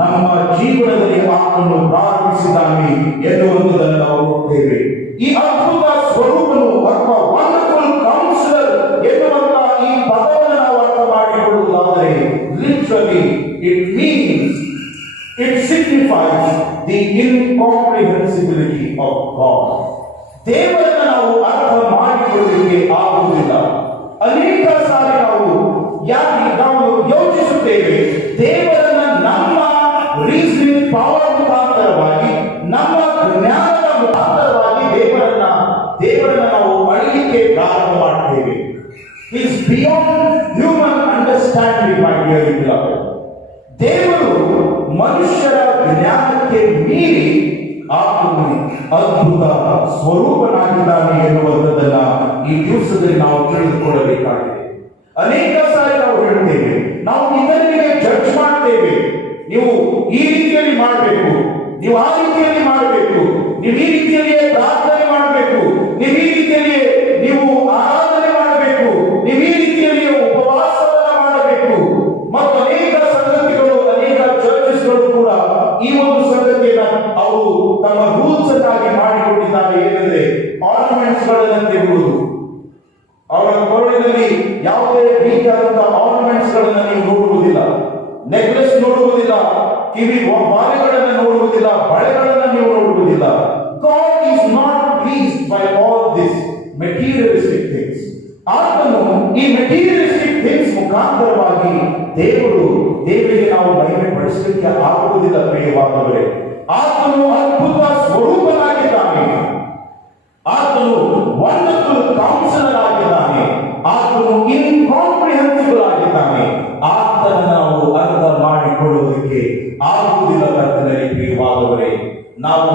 ನಮ್ಮ ಜೀವನದಲ್ಲಿ ಆತನು ಪ್ರಾರಂಭಿಸಿದ್ದಾನೆ ಎನ್ನುವುದನ್ನು ನಾವು ನೋಡ್ತೇವೆ. ಈ ಅದ್ಭುತ ಸ್ವರೂಪನು ಅಥವಾ ವಂಡರ್ಫುಲ್ ಕೌನ್ಸಿಲರ್ ಎನ್ನುವಂತ ಈ ಪದವನ್ನು ನಾವು ಅರ್ಥ ಮಾಡಿಕೊಳ್ಳುವುದಾದರೆ literally it signifies the incomprehensibility of God. ದೇವರನ್ನು ನಾವು ಅರ್ಥ ಮಾಡಿಕೊಳ್ಳಲಿಕ್ಕೆ ಆಗುವುದಿಲ್ಲ. ಅನೇಕ ಸಾರಿ ನಾವು ಯೋಚಿಸುತ್ತೇವೆ, ದೇವರನ್ನ ನಮ್ಮ ರೀಸನಿಂಗ್ ಪವರ್ ಮುಖಾಂತರವಾಗಿ, ನಮ್ಮ ಜ್ಞಾನದ ಮುಖಾಂತರವಾಗಿ ದೇವರನ್ನ ನಾವು ಅಳಿಲಿಕ್ಕೆ ಪ್ರಾರಂಭ ಮಾಡ್ತೇವೆ. It is beyond human understanding, my dear beloved. ದೇವರು ಮನುಷ್ಯರ ಜ್ಞಾನಕ್ಕೆ ಮೀರಿ ಆತನು ಅದ್ಭುತ ಸ್ವರೂಪನಾಗಿದ್ದಾನೆ ಎನ್ನುವಂಥದ್ದನ್ನ ಈ ದಿವಸದಲ್ಲಿ ನಾವು ತಿಳಿದುಕೊಳ್ಳಬೇಕಾಗಿದೆ. ಅನೇಕ ಸಾರಿ ನಾವು ಹೇಳ್ತೇವೆ, ನಾವು ಇತರರಿಗೆ ಜಡ್ಜ್ ಮಾಡ್ತೇವೆ. ನೀವು ಈ ರೀತಿಯಲ್ಲಿ ಮಾಡಬೇಕು, ನೀವು ಆ ರೀತಿಯಲ್ಲಿ ಮಾಡಬೇಕು, ನೀವು ಈ ರೀತಿಯಲ್ಲಿಯೇ ಪ್ರಾರ್ಥನೆ ಮಾಡಬೇಕು, ನೀವು ಈ ರೀತಿಯಲ್ಲಿಯೇ ನೀವು ಆರಾಧನೆ ಮಾಡಬೇಕು, ನೀವು ಈ ರೀತಿಯಲ್ಲಿಯೇ ಉಪವಾಸವನ್ನ ಮಾಡಬೇಕು. ಮತ್ತು ಅನೇಕ ಸಂಗತಿಗಳು, ಅನೇಕ ಚರ್ಚಸ್ಗಳು ಕೂಡ ಈ ಒಂದು ಸಂಗತಿಯನ್ನ ಅವರು ತಮ್ಮ ರೂಲ್ಸ್ ಆಗಿ ಮಾಡಿಕೊಂಡಿದ್ದಾರೆ. ಏನಂದ್ರೆ ಆರ್ನಮೆಂಟ್ಸ್ ಗಳನ್ನ ತೆಗೆಯುವುದು, ಅವರ ಕೊರಳಿನಲ್ಲಿ ಯಾವುದೇ ರೀತಿಯಾದಂತಹ ಆರ್ನಮೆಂಟ್ಸ್ ಗಳನ್ನ ನೀವು ನೋಡುವುದಿಲ್ಲ, ನೆಕ್ಲೆಸ್ ನೋಡುವುದಿಲ್ಲ, ಕಿವಿ ಬಾಲೆಗಳನ್ನು ನೋಡುವುದಿಲ್ಲ, ಬಳೆಗಳನ್ನು ನೀವು ನೋಡುವುದಿಲ್ಲ. God is not pleased by all these materialistic things. ಆತನು ಈ ಮೆಟೀರಿಯಲಿಸ್ಟಿಕ್ ಥಿಂಗ್ಸ್ ಮುಖಾಂತರವಾಗಿ ದೇವರಿಗೆ ನಾವು ಮಹಿಮೆ ಪಡಿಸಲಿಕ್ಕೆ ಆಗುವುದಿಲ್ಲ ಪ್ರಿಯವಾದವರೇ. ಆತನು ಅದ್ಭುತ ಸ್ವರೂಪನಾಗಿದ್ದಾನೆ, ಆತನು ವಂಡರ್ಫುಲ್ ಕೌನ್ಸಿಲರ್ ಆಗಿದ್ದಾನೆ, ಆತನು ಇನ್ಕಾಂಪ್ರಿಹೆನ್ಸಿಬಲ್ ಆಗಿದ್ದಾನೆ. ಆತನ ನಾವು ಅರ್ಥ ಮಾಡಿಕೊಳ್ಳುವುದಕ್ಕೆ ಆಗುವುದಿಲ್ಲ ಕರ್ತನಲ್ಲಿ ಪ್ರಿಯವಾದವರೇ. ನಾವು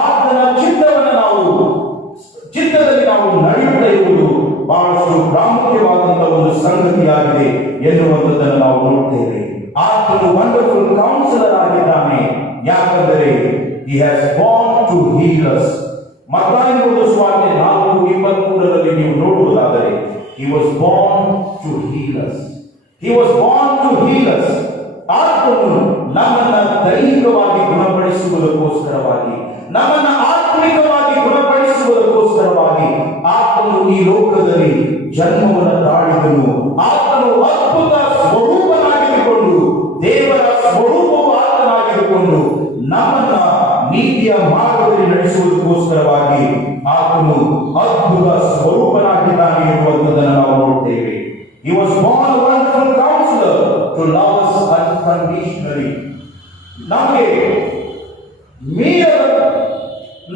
ಆತನ ಚಿತ್ತದಲ್ಲಿ ನಾವು ನಡೆಯುತ್ತಾ ಇರುವುದು ಬಹಳಷ್ಟು ಪ್ರಾಮುಖ್ಯವಾದಂತಹ ಒಂದು ಸಂಗತಿಯಾಗಿದೆ ಎನ್ನುವಂಥದ್ದನ್ನು ನಾವು ನೋಡ್ತೇವೆ. ಆತನು ವಂಡರ್ಫುಲ್ ಕೌನ್ಸಿಲರ್ ಆಗಿದ್ದಾನೆ, ಯಾಕಂದರೆ he has born to heal us. ಮತ್ತಾಯ ಸುವಾರ್ತೆ 4:23 ನೀವು ನೋಡುವುದಾದರೆ he was born to heal us. He was born to heal us. ಆತನು ನಮ್ಮನ್ನ ದೈಹಿಕವಾಗಿ ಗುಣಪಡಿಸುವುದಕ್ಕೋಸ್ಕರವಾಗಿ, ನಮ್ಮನ್ನ ಆತ್ಮಿಕವಾಗಿ ಗುಣಪಡಿಸುವುದಕ್ಕೋಸ್ಕರವಾಗಿ ಆತನು ಈ ಲೋಕದಲ್ಲಿ ಜನ್ಮವನ್ನು ತಾಳಿದನು. ಆತನು ಅದ್ಭುತ ಸ್ವರೂಪನಾಗಿದ್ದುಕೊಂಡು, ದೇವರ ಸ್ವರೂಪವು ಆತನಾಗಿದ್ದುಕೊಂಡು ನಮ್ಮನ್ನ ನೀತಿಯ ಮಾರ್ಗದಲ್ಲಿ ನಡೆಸುವುದಕ್ಕೋಸ್ಕರವಾಗಿ ಆತನು ಅದ್ಭುತ ಸ್ವರೂಪನಾಗಿದ್ದಾನೆ ಎನ್ನುವಂಥದ್ದನ್ನು ನಾವು ನೋಡ್ತೇವೆ. He was born a wonderful counselor to love us unconditionally. ನಮಗೆ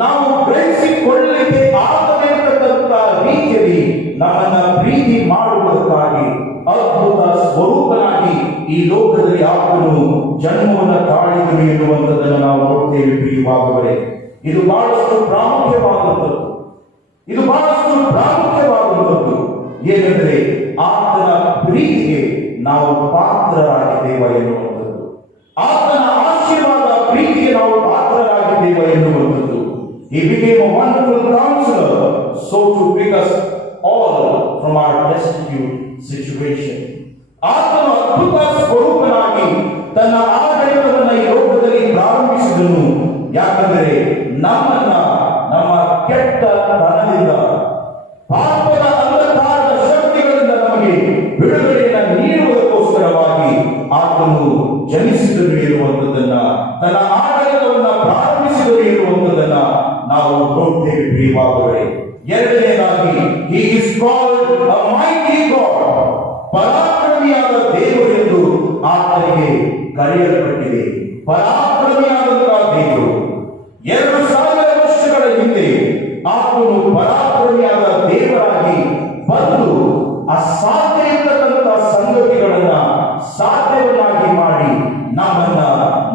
ನಾವು ಗ್ರಹಿಸಿಕೊಳ್ಳಲಿಕ್ಕೆ ಆಗಬೇಕಂತ ರೀತಿಯಲ್ಲಿ ನಮ್ಮನ್ನ ಪ್ರೀತಿ ಮಾಡುವುದಕ್ಕಾಗಿ ಅದ್ಭುತ ಸ್ವರೂಪನಾಗಿ ಈ ಲೋಕದಲ್ಲಿ ಆತನು ಜನ್ಮವನ್ನು ತಾಳಿದನು ಎನ್ನುವಂಥದ್ದನ್ನು ನಾವು ನೋಡ್ತೇವೆ ಪ್ರಿಯವಾದವರೇ. ಇದು ಬಹಳಷ್ಟು ಪ್ರಾಮುಖ್ಯವಾದಂಥದ್ದು. ಏನೆಂದರೆ ಆತನ ಪ್ರೀತಿಗೆ ನಾವು ಪಾತ್ರರಾಗಿದ್ದೇವ ಎನ್ನುವಂಥದ್ದು, ಆತನ ಆಶೀರ್ವಾದ ಪ್ರೀತಿಗೆ ನಾವು ಪಾತ್ರರಾಗಿದ್ದೇವ ಎನ್ನುವಂಥದ್ದು. He became a wonderful counselor so to pick us all from our destitute situation. ಆತನು ಅದ್ಭುತ ಸ್ವರೂಪನಾಗಿ ತನ್ನ ಆಡಳಿತವನ್ನು ಈ ಲೋಕದಲ್ಲಿ ಪ್ರಾರಂಭಿಸಿದನು. ಯಾಕಂದರೆ ನಮ್ಮನ್ನ ನಮ್ಮ ಕೆಟ್ಟತನದಿಂದ, ಪಾಪದ ಅಂಧಕಾರದ ಶಕ್ತಿಗಳಿಂದ ನಮಗೆ ಬಿಡುಗಡೆಯನ್ನು ನೀಡುವುದಕ್ಕೋಸ್ಕರವಾಗಿ ಆತನು ಜನಿಸಿದನು ಇರುವಂಥದ್ದನ್ನ, ತನ್ನ ಆಡಳಿತವನ್ನು ಪ್ರಾರಂಭಿಸಿದನು ಇರುವಂಥದ್ದನ್ನ ನಾವು ನೋಡ್ತೇವೆ ಪ್ರಿಯವಾದವರೇ. ಎರಡನೇದಾಗಿ he is called a mighty God. ಪರಾಕ್ರಮಿಯಾದ ದೇವರು ಎಂದು ಆತನಿಗೆ ಕರೆಯಲ್ಪಟ್ಟಿದೆ. ಪರಾಕ್ರಮಿಯಾದಂತಹ ದೇವರು 2000 ವರ್ಷಗಳ ಹಿಂದೆ ಆತನು ಪರಾಕ್ರಮಿಯಾದ ದೇವರಾಗಿ ಬಂದು ಅಸಾಧ್ಯ ಇರತಕ್ಕಂತಹ ಸಂಗತಿಗಳನ್ನ ಸಾಧ್ಯವನ್ನಾಗಿ ಮಾಡಿ ನಮ್ಮನ್ನ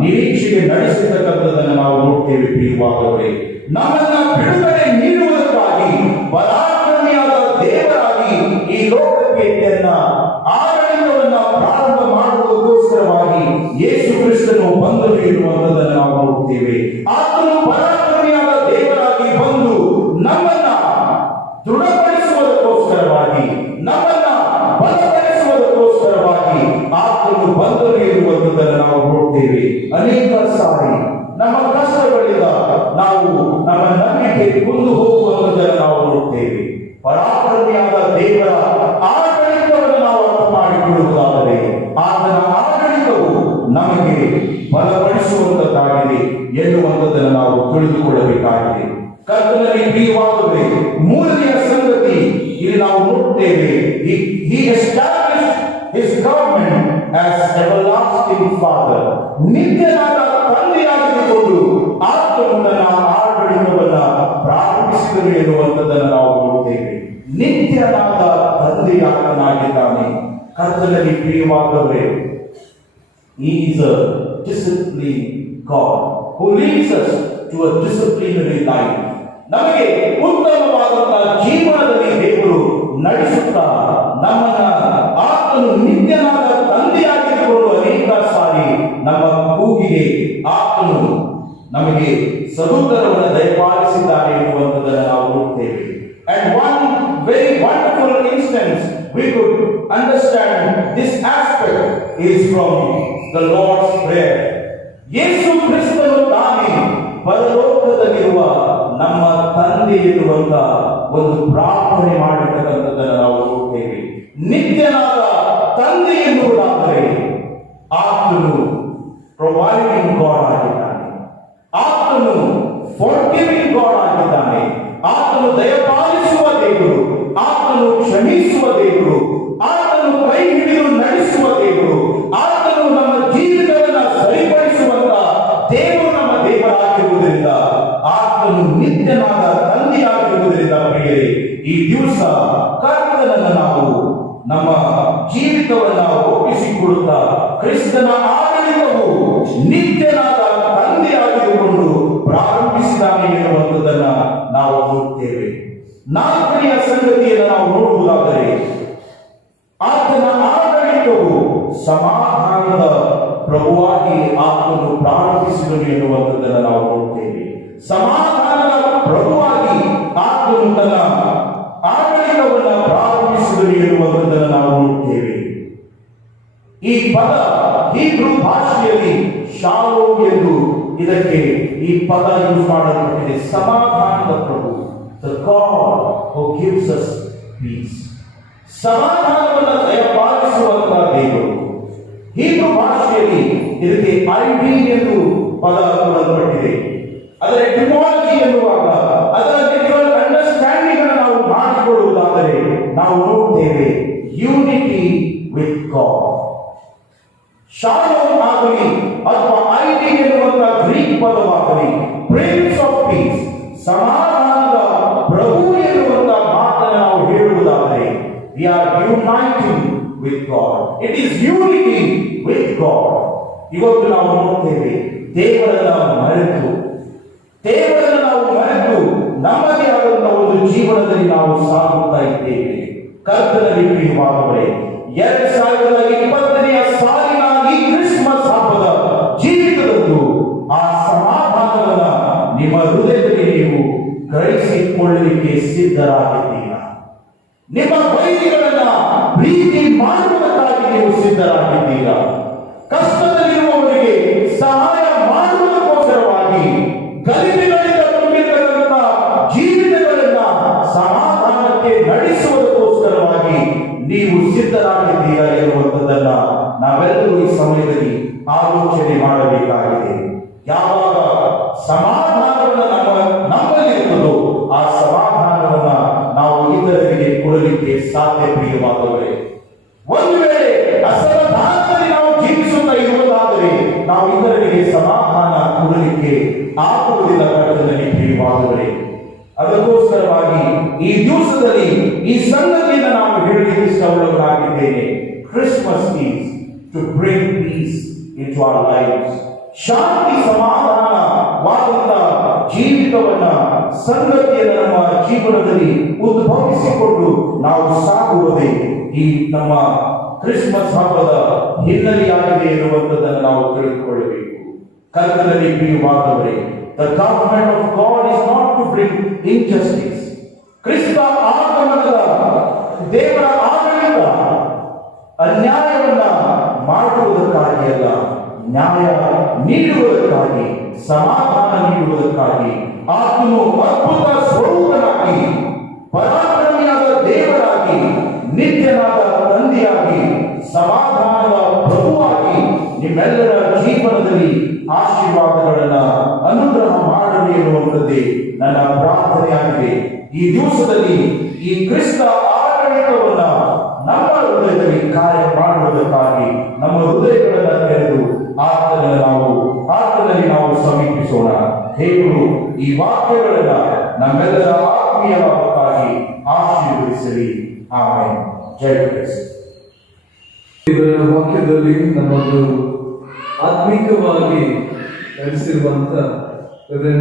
ನಿರೀಕ್ಷೆಗೆ ನಡೆಸಿರ್ತಕ್ಕಂಥದ್ದನ್ನು ನಾವು ನೋಡ್ತೇವೆ ಪ್ರಿಯವಾದವರೇ. ನಮ್ಮನ್ನ ಬಿಡುಗಡೆ ನೀಡುವುದಕ್ಕಾಗಿ ಪರಾಕ್ರಮಿಯಾದ ದೇವರಾಗಿ ಈ ಲೋಕಕ್ಕೆ ತನ್ನ ಆಡಳಿತವನ್ನ ಪ್ರಾರಂಭ ಮಾಡುವುದಕ್ಕೋಸ್ಕರವಾಗಿ ಯೇಸು ಕ್ರಿಸ್ತನು ಬಂದನು ಎನ್ನುವಂಥದ್ದನ್ನು ನಾವು ನೋಡುತ್ತೇವೆ. ಆತನು ಪರಾಕ್ರಮಿಯಾದ ದೇವರಾಗಿ ಬಂದು ನಮ್ಮನ್ನ ದೃಢಪಡಿಸುವುದಕ್ಕೋಸ್ಕರವಾಗಿ, ನಮ್ಮನ್ನ ಬಲಪಡಿಸುವುದಕ್ಕೋಸ್ಕರವಾಗಿ ಆತನು ಬಂದನು ಎನ್ನುವಂಥದ್ದನ್ನು ನಾವು ನೋಡ್ತೇವೆ. ಅನೇಕ ಸಾರಿ ನಮ್ಮ ಕಷ್ಟಗಳಿಂದ ನಾವು ನಮ್ಮ ನಂಬಿಕೆ ಕುಂದು ಹೋಗುವಂಥದ್ದನ್ನು ನಾವು ನೋಡ್ತೇವೆ. ಪರಾಕ್ರಮಿಯಾದ ದೇವರ ಆಡಳಿತವನ್ನು ನಾವು ಅರ್ಥ ಮಾಡಿಕೊಳ್ಳುವುದಾದರೆ ಆತನ ಆಡಳಿತವು ನಮಗೆ ಬಲಪಡಿಸುವಂತದ್ದಾಗಿದೆ ಎನ್ನುವಂಥದ್ದನ್ನು ನಾವು ತಿಳಿದುಕೊಳ್ಳಬೇಕಾಗಿದೆ. ಕರ್ತನಲ್ಲಿ ಪ್ರಿಯವಾದವರೇ, ಮೂರನೆಯ ಸಂಗತಿ ಇಲ್ಲಿ ನಾವು ನೋಡುತ್ತೇವೆ. He established his government as everlasting father. ನಿತ್ಯನಾದ ತಂದೆಯಾಗಿದ್ದುಕೊಂಡು ಆತನು ತನ್ನ ಆಡಳಿತವನ್ನ ಪ್ರಾರಂಭಿಸಿದನು ಎನ್ನುವಂಥದ್ದನ್ನು ನಾವು ನೋಡುತ್ತೇವೆ. ನಿತ್ಯನಾದ ತಂದೆಯಾಗಿದ್ದಾನೆ. ಕರ್ತನಲ್ಲಿ ಪ್ರಿಯವಾದವರೇ, He is a disciplined God who leads us to a disciplinary life. ನಮಗೆ ಉತ್ತಮವಾದಂತಹ ಜೀವನದಲ್ಲಿ ದೇವರು ನಡೆಸುತ್ತಾ ನಮ್ಮನ್ನ ಆತನು ನಿತ್ಯನಾದ ತಂದೆಯಾಗಿದ್ದುಕೊಂಡು ಅನೇಕ ಸಾರಿ ನಮ್ಮ ಕೂಗಿಗೆ ಆತನು ನಮಗೆ ಸದುತ್ತರವನ್ನು ದಯಪಾಲಿಸಿದ್ದಾರೆ ಎನ್ನುವಂಥದ್ದನ್ನು ನಾವು ನೋಡುತ್ತೇವೆ. And one very wonderful instance we could understand this aspect is from the Lord's Prayer. ಯೇಸು ಕ್ರಿಸ್ತನು ತಾನೇ ಪರಲೋಕದಲ್ಲಿರುವ ನಮ್ಮ ತಂದೆ ಎನ್ನುವಂತ ಒಂದು ಪ್ರಾರ್ಥನೆ ಮಾಡಿರ್ತಕ್ಕಂಥದ್ದನ್ನು ನಾವು ನೋಡುತ್ತೇವೆ. ನಿತ್ಯನಾದ ತಂದೆ ಎನ್ನುವುದಾದರೆ ಆತನು ಪ್ರೊವೈಡಿಂಗ್ ಗಾಡ್ ಆಗಿದ್ದಾನೆ, ಆತನು ಫಾರ್ಗಿವಿಂಗ್ ಗಾಡ್ ಆಗಿದ್ದಾನೆ, ಆತನು ದಯಪಾಲಿಸುವ ದೇವರು, ಆತನು ಕ್ಷಮಿಸುವ ದೇವರು, ಆತನು ಕೈ ಹಿಡಿದು ನಡೆಸುವ ದೇವರು, ಆತನು ನಮ್ಮ ಜೀವಿತವನ್ನು ಸರಿಪಡಿಸುವಂತ ದೇವರು ನಮ್ಮ ದೇವರಾಗಿರುವುದರಿಂದ, ಆತನು ನಿತ್ಯನಾದ ತಂದೆಯಾಗಿರುವುದರಿಂದ ಪ್ರಿಯರೇ, ಈ ದಿವಸ ಕರ್ತನನ್ನು ನಾವು ನಮ್ಮ ಜೀವಿತವನ್ನು ಒಪ್ಪಿಸಿಕೊಳ್ಳುತ್ತಾ ಕ್ರಿಸ್ತನ ಆಡಳಿತವು ನಿತ್ಯನಾದ ತಂದೆಯಾಗಿರುವುದು ಪ್ರಾರಂಭಿಸಿದ್ದಾನೆ ಎನ್ನುವಂಥದ್ದನ್ನ ನಾವು ನೋಡುತ್ತೇವೆ. ನಾಲ್ಕನೆಯ ಸಂಗತಿಯನ್ನು ನಾವು ನೋಡುವುದಾದರೆ ಆತನ ಆಡಳಿತವು ಸಮಾಧಾನದ ಪ್ರಭುವಾಗಿ ಆತನು ಪ್ರಾರಂಭಿಸಿದನು ಎನ್ನುವಂಥದ್ದನ್ನು ನಾವು ನೋಡುತ್ತೇವೆ. ಸಮಾಧಾನದ ಪ್ರಭುವಾಗಿ ಆತನು ತನ್ನ ಆಡಳಿತವನ್ನು ಪ್ರಾರಂಭಿಸಿದನು ಎನ್ನುವಂಥದ್ದನ್ನು ನಾವು ನೋಡುತ್ತೇವೆ. ಈ ಪದ ಹೀಬ್ರೂ ಭಾಷೆಯಲ್ಲಿ ಶಾಲೋಮ್ ಎಂದು ಇದಕ್ಕೆ ಈ ಪದ ಯೂಸ್ ಮಾಡಲ್ಪಟ್ಟಿದೆ. ಸಮಾಧಾನದ ಪ್ರಭು, the God who gives us peace. ಸಮಾಧಾನವನ್ನು ದಯಪಾಲಿಸುವಂತಹ ದೇವರು. ಹೀಬ್ರೂ ಭಾಷೆಯಲ್ಲಿ ಇದಕ್ಕೆ ಐಡಿ ಎಂದು ಪದ ಕೊಡಲ್ಪಟ್ಟಿದೆ. ಅದರ ಎಟಿಮಾಲಜಿ ಎನ್ನುವಾಗ ಅದರ ಲಿಟರಲ್ ಅಂಡರ್ಸ್ಟ್ಯಾಂಡಿಂಗ್ ಅನ್ನು ನಾವು ಮಾಡಿಕೊಳ್ಳುವುದಾದರೆ ನಾವು ನೋಡುತ್ತೇವೆ ಯೂನಿಟಿ ವಿತ್ ಗಾಡ್. ಶಾಲೋಮ್ ಆಗಲಿ ಅಥವಾ ಐಡಿ ಎನ್ನುವಂತಹ ಗ್ರೀಕ್ ಪದವಾಗಲಿ, ಪ್ರಿನ್ಸ್ ಆಫ್ ಪೀಸ್, ಸಮಾಧಾನದ ಪ್ರಭು ಎನ್ನುವಂತಹ ಮಾತನ್ನು ನಾವು ಹೇಳುವುದಾದರೆ we are uniting with God. It is unity with God. ಇವತ್ತು ನಾವು ನೋಡುತ್ತೇವೆ ದೇವರನ್ನು ಮರೆತು ನಮ್ಮದೇ ಆದಂತಹ ಒಂದು ಜೀವನದಲ್ಲಿ ನಾವು ಸಾಗುತ್ತಾ ಇದ್ದೇವೆ. ಕರ್ತನಲ್ಲಿ ಪ್ರಿಯವಾದವರೇ, 2020ನೇ ಸಾಲಿನ ಈ ಕ್ರಿಸ್ಮಸ್ ಹಬ್ಬದ ಜೀವಿತದಂದು ಆ ಸಮಾಧಾನವನ್ನ ನಿಮ್ಮ ಹೃದಯದಲ್ಲಿ ನೀವು ಗ್ರಹಿಸಿಕೊಳ್ಳಲಿಕ್ಕೆ ಸಿದ್ಧರಾಗಿದ್ದೀರಾ? ನಿಮ್ಮ ವೈರಿಗಳನ್ನ ಪ್ರೀತಿ ಮಾಡುವುದಕ್ಕಾಗಿ ನೀವು ಸಿದ್ಧರಾಗಿದ್ದೀರಾ? ಕಷ್ಟದಲ್ಲಿರುವವರಿಗೆ ಸಹಾಯ ಮಾಡುವುದಕ್ಕೋಸ್ಕರವಾಗಿ ಗಲಿಬಿಲಿಗಳಿಂದ ತುಂಬಿರತಕ್ಕಂಥ ಜೀವಿತಗಳನ್ನ ಸಮಾಧಾನಕ್ಕೆ ನಡೆಸುವುದಕ್ಕೋಸ್ಕರವಾಗಿ ನೀವು ಸಿದ್ಧರಾಗಿದ್ದೀರಾ ಎನ್ನುವಂಥದ್ದನ್ನ ನಾವೆಲ್ಲರೂ ಈ ಸಮಯದಲ್ಲಿ ಆಲೋಚನೆ ಮಾಡಬೇಕಾಗಿದೆ. ಯಾವಾಗ ಸಮಾಧಾನವನ್ನು ನಮ್ಮಲ್ಲಿ ಇರುತ್ತದೋ ಆ ಸಮಾಧಾನವನ್ನ ನಾವು ಇತರರಿಗೆ ಕೊಡಲಿಕ್ಕೆ ಸಾಧ್ಯ. ಪ್ರಿಯವಾದವರೇ, ಒಂದು ವೇಳೆ ಅಸಮಾಧಾನದಲ್ಲಿ ನಾವು ಜೀವಿಸುತ್ತಾ ಇರುವುದಾದರೆ ನಾವು ಇತರರಿಗೆ ಸಮಾಧಾನ ಕೊಡಲಿಕ್ಕೆ ಆಗುವುದಿಲ್ಲ. ಕರ್ತನಲ್ಲಿ ಪ್ರಿಯವಾದವರೇ, ಅದಕ್ಕೋಸ್ಕರವಾಗಿ ಈ ದಿವಸದಲ್ಲಿ ಈ ಸಂಗತಿಯನ್ನು ನಾವು ಹೇಳಲಿಕ್ಕೆ ಇಷ್ಟವುಳ್ಳವರಾಗಿದ್ದೇನೆ. Christmas is to bring peace into our lives. ಶಾಂತಿ ಸಮಾಧಾನವಾದಂತ ಜೀವಿತವನ್ನ ಸಂಗತಿಯನ್ನು ನಮ್ಮ ಜೀವನದಲ್ಲಿ ಉದ್ಭವಿಸಿಕೊಂಡು ನಾವು ಸಾಗುವುದೇ ಈ ನಮ್ಮ ಕ್ರಿಸ್ಮಸ್ ಹಬ್ಬದ ಹಿನ್ನೆಲೆಯಾಗಿದೆ ಎನ್ನುವಂಥದ್ದನ್ನು ನಾವು ತಿಳಿದುಕೊಳ್ಳಬೇಕು. ಕರ್ತನಲ್ಲಿ ಪ್ರಿಯವಾದವರೇ, the government of God is not to bring injustice. ಕ್ರಿಸ್ತ ಆಗಮನದ ದೇವರ ಆಡಳಿತ ಅನ್ಯಾಯವನ್ನ ಮಾಡುವುದಕ್ಕಾಗಿ ಅಲ್ಲ, ನ್ಯಾಯ ನೀಡುವುದಕ್ಕಾಗಿ, ಸಮಾಧಾನ ನೀಡುವುದಕ್ಕಾಗಿ. ಆತನು ಅದ್ಭುತ ಸ್ವರೂಪನಾಗಿ, ಪರಾಕ್ರಮಿಯಾದ ದೇವರಾಗಿ, ನಿತ್ಯನಾದ ತಂದೆಯಾಗಿ, ಸಮಾಧಾನದ ಪ್ರಭುವಾಗಿ ನಿಮ್ಮೆಲ್ಲರ ಜೀವನದಲ್ಲಿ ಆಶೀರ್ವಾದಗಳನ್ನ ಅನುಗ್ರಹ ಮಾಡಲಿ ಎನ್ನುವಂಥದ್ದೇ ನನ್ನ ಪ್ರಾರ್ಥನೆಯಾಗಿದೆ. ಈ ದಿವಸದಲ್ಲಿ ಈ ಕ್ರಿಸ್ತ ಆಡಳಿತವನ್ನ ನಮ್ಮ ಹೃದಯದಲ್ಲಿ ಕಾರ್ಯ ಮಾಡುವುದಕ್ಕಾಗಿ ನಮ್ಮ ಹೃದಯಗಳನ್ನು ತೆರೆದು ಆತನಲ್ಲಿ ನಾವು ಸಮೀಪಿಸೋಣ. ದೇವರು ಈ ವಾಕ್ಯಗಳನ್ನ ನಮ್ಮೆಲ್ಲರ ಆತ್ಮೀಯ ಲಾಭಕ್ಕಾಗಿ ಆಶೀರ್ವದಿಸಲಿ. ಆಮೆನ್. ಜೈ ಕ್ರಿಸ್ತ. ಇದರ ವಾಕ್ಯದಲ್ಲಿ ನಮ್ಮನ್ನು ಆತ್ಮಿಕವಾಗಿ ನಡೆಸಿರುವಂತ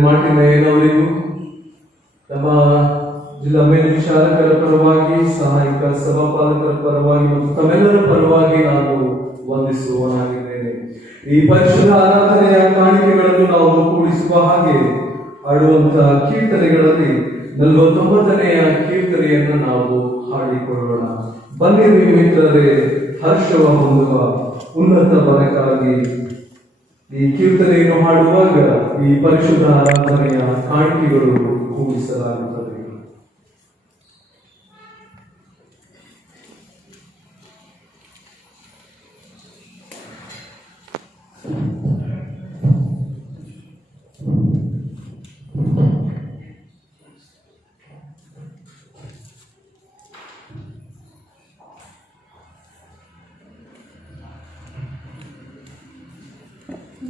ಮಾರ್ಟಿನ್ ಅಯ್ಯನವರಿಗೂ, ನಮ್ಮ ಜಿಲ್ಲಾ ಮೇಲ್ವಿಚಾರಕರ ಪರವಾಗಿ, ಸಹಾಯಕ ಸಭಾಪಾಲಕರ ಪರವಾಗಿ ಮತ್ತು ತಮ್ಮೆಲ್ಲರ ಪರವಾಗಿ ನಾನು ವಂದಿಸುವವನಾಗಿದ್ದೇನೆ. ಈ ಪರಿಶುದ್ಧ ಆರಾಧನೆಯ ಕಾಣಿಕೆಗಳನ್ನು ನಾವು ಕೂಡಿಸುವ ಹಾಗೆ ಹಾಡುವಂತಹ ಕೀರ್ತನೆಗಳಲ್ಲಿ 49ನೆಯ ಕೀರ್ತನೆಯನ್ನು ನಾವು ಹಾಡಿಕೊಳ್ಳೋಣ. ಬನ್ನಿರಿ ಮಿತ್ರರೇ, ಹರ್ಷವ ಹೊಂದುವ ಉನ್ನತ ಬರಕ್ಕಾಗಿ. ಈ ಕೀರ್ತನೆಯನ್ನು ಹಾಡುವಾಗ ಈ ಪರಿಶುದ್ಧ ಆರಾಧನೆಯ ಕಾಣಿಕೆಗಳು ಕೂಡಿಸಲಾಗುತ್ತದೆ.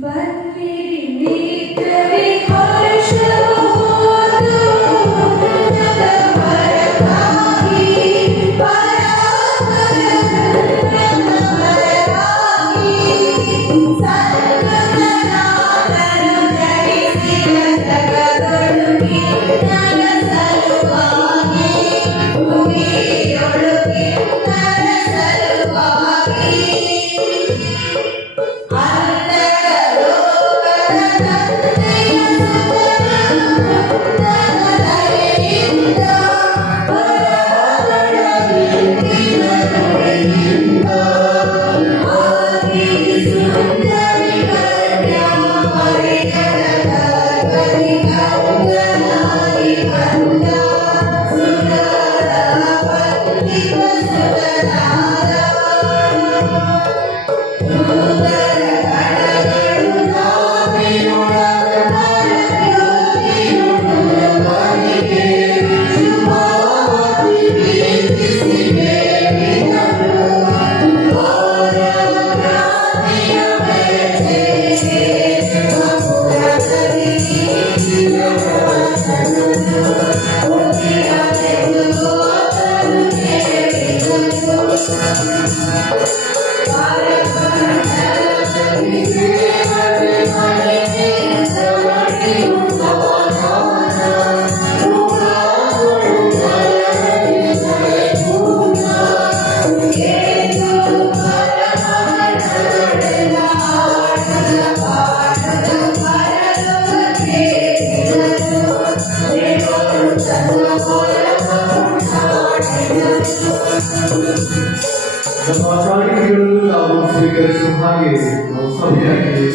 ಬನ್ನಿರಿ ಮಿತ್ರರೇ, ಹರ್ಷವ ಹೊಂದುವ ಉನ್ನತ ಬರಕ್ಕಾಗಿ, ಸನ್ಮುಖನಾದನು ಜನಿಸಿದ ಜಗದೊಳು ಕಿನ್ನರ ಸಲುವಾಗಿ, ಭೂಮಿಯೊಳು ಕಿನ್ನರ ಸಲುವಾಗಿ. ನಮ್ಮ ಕಾಣಿಕೆಗಳನ್ನು ನಾವು ಸ್ವೀಕರಿಸುವ ಹಾಗೆ ನಾವು ಸಭೆಯಾಗಿ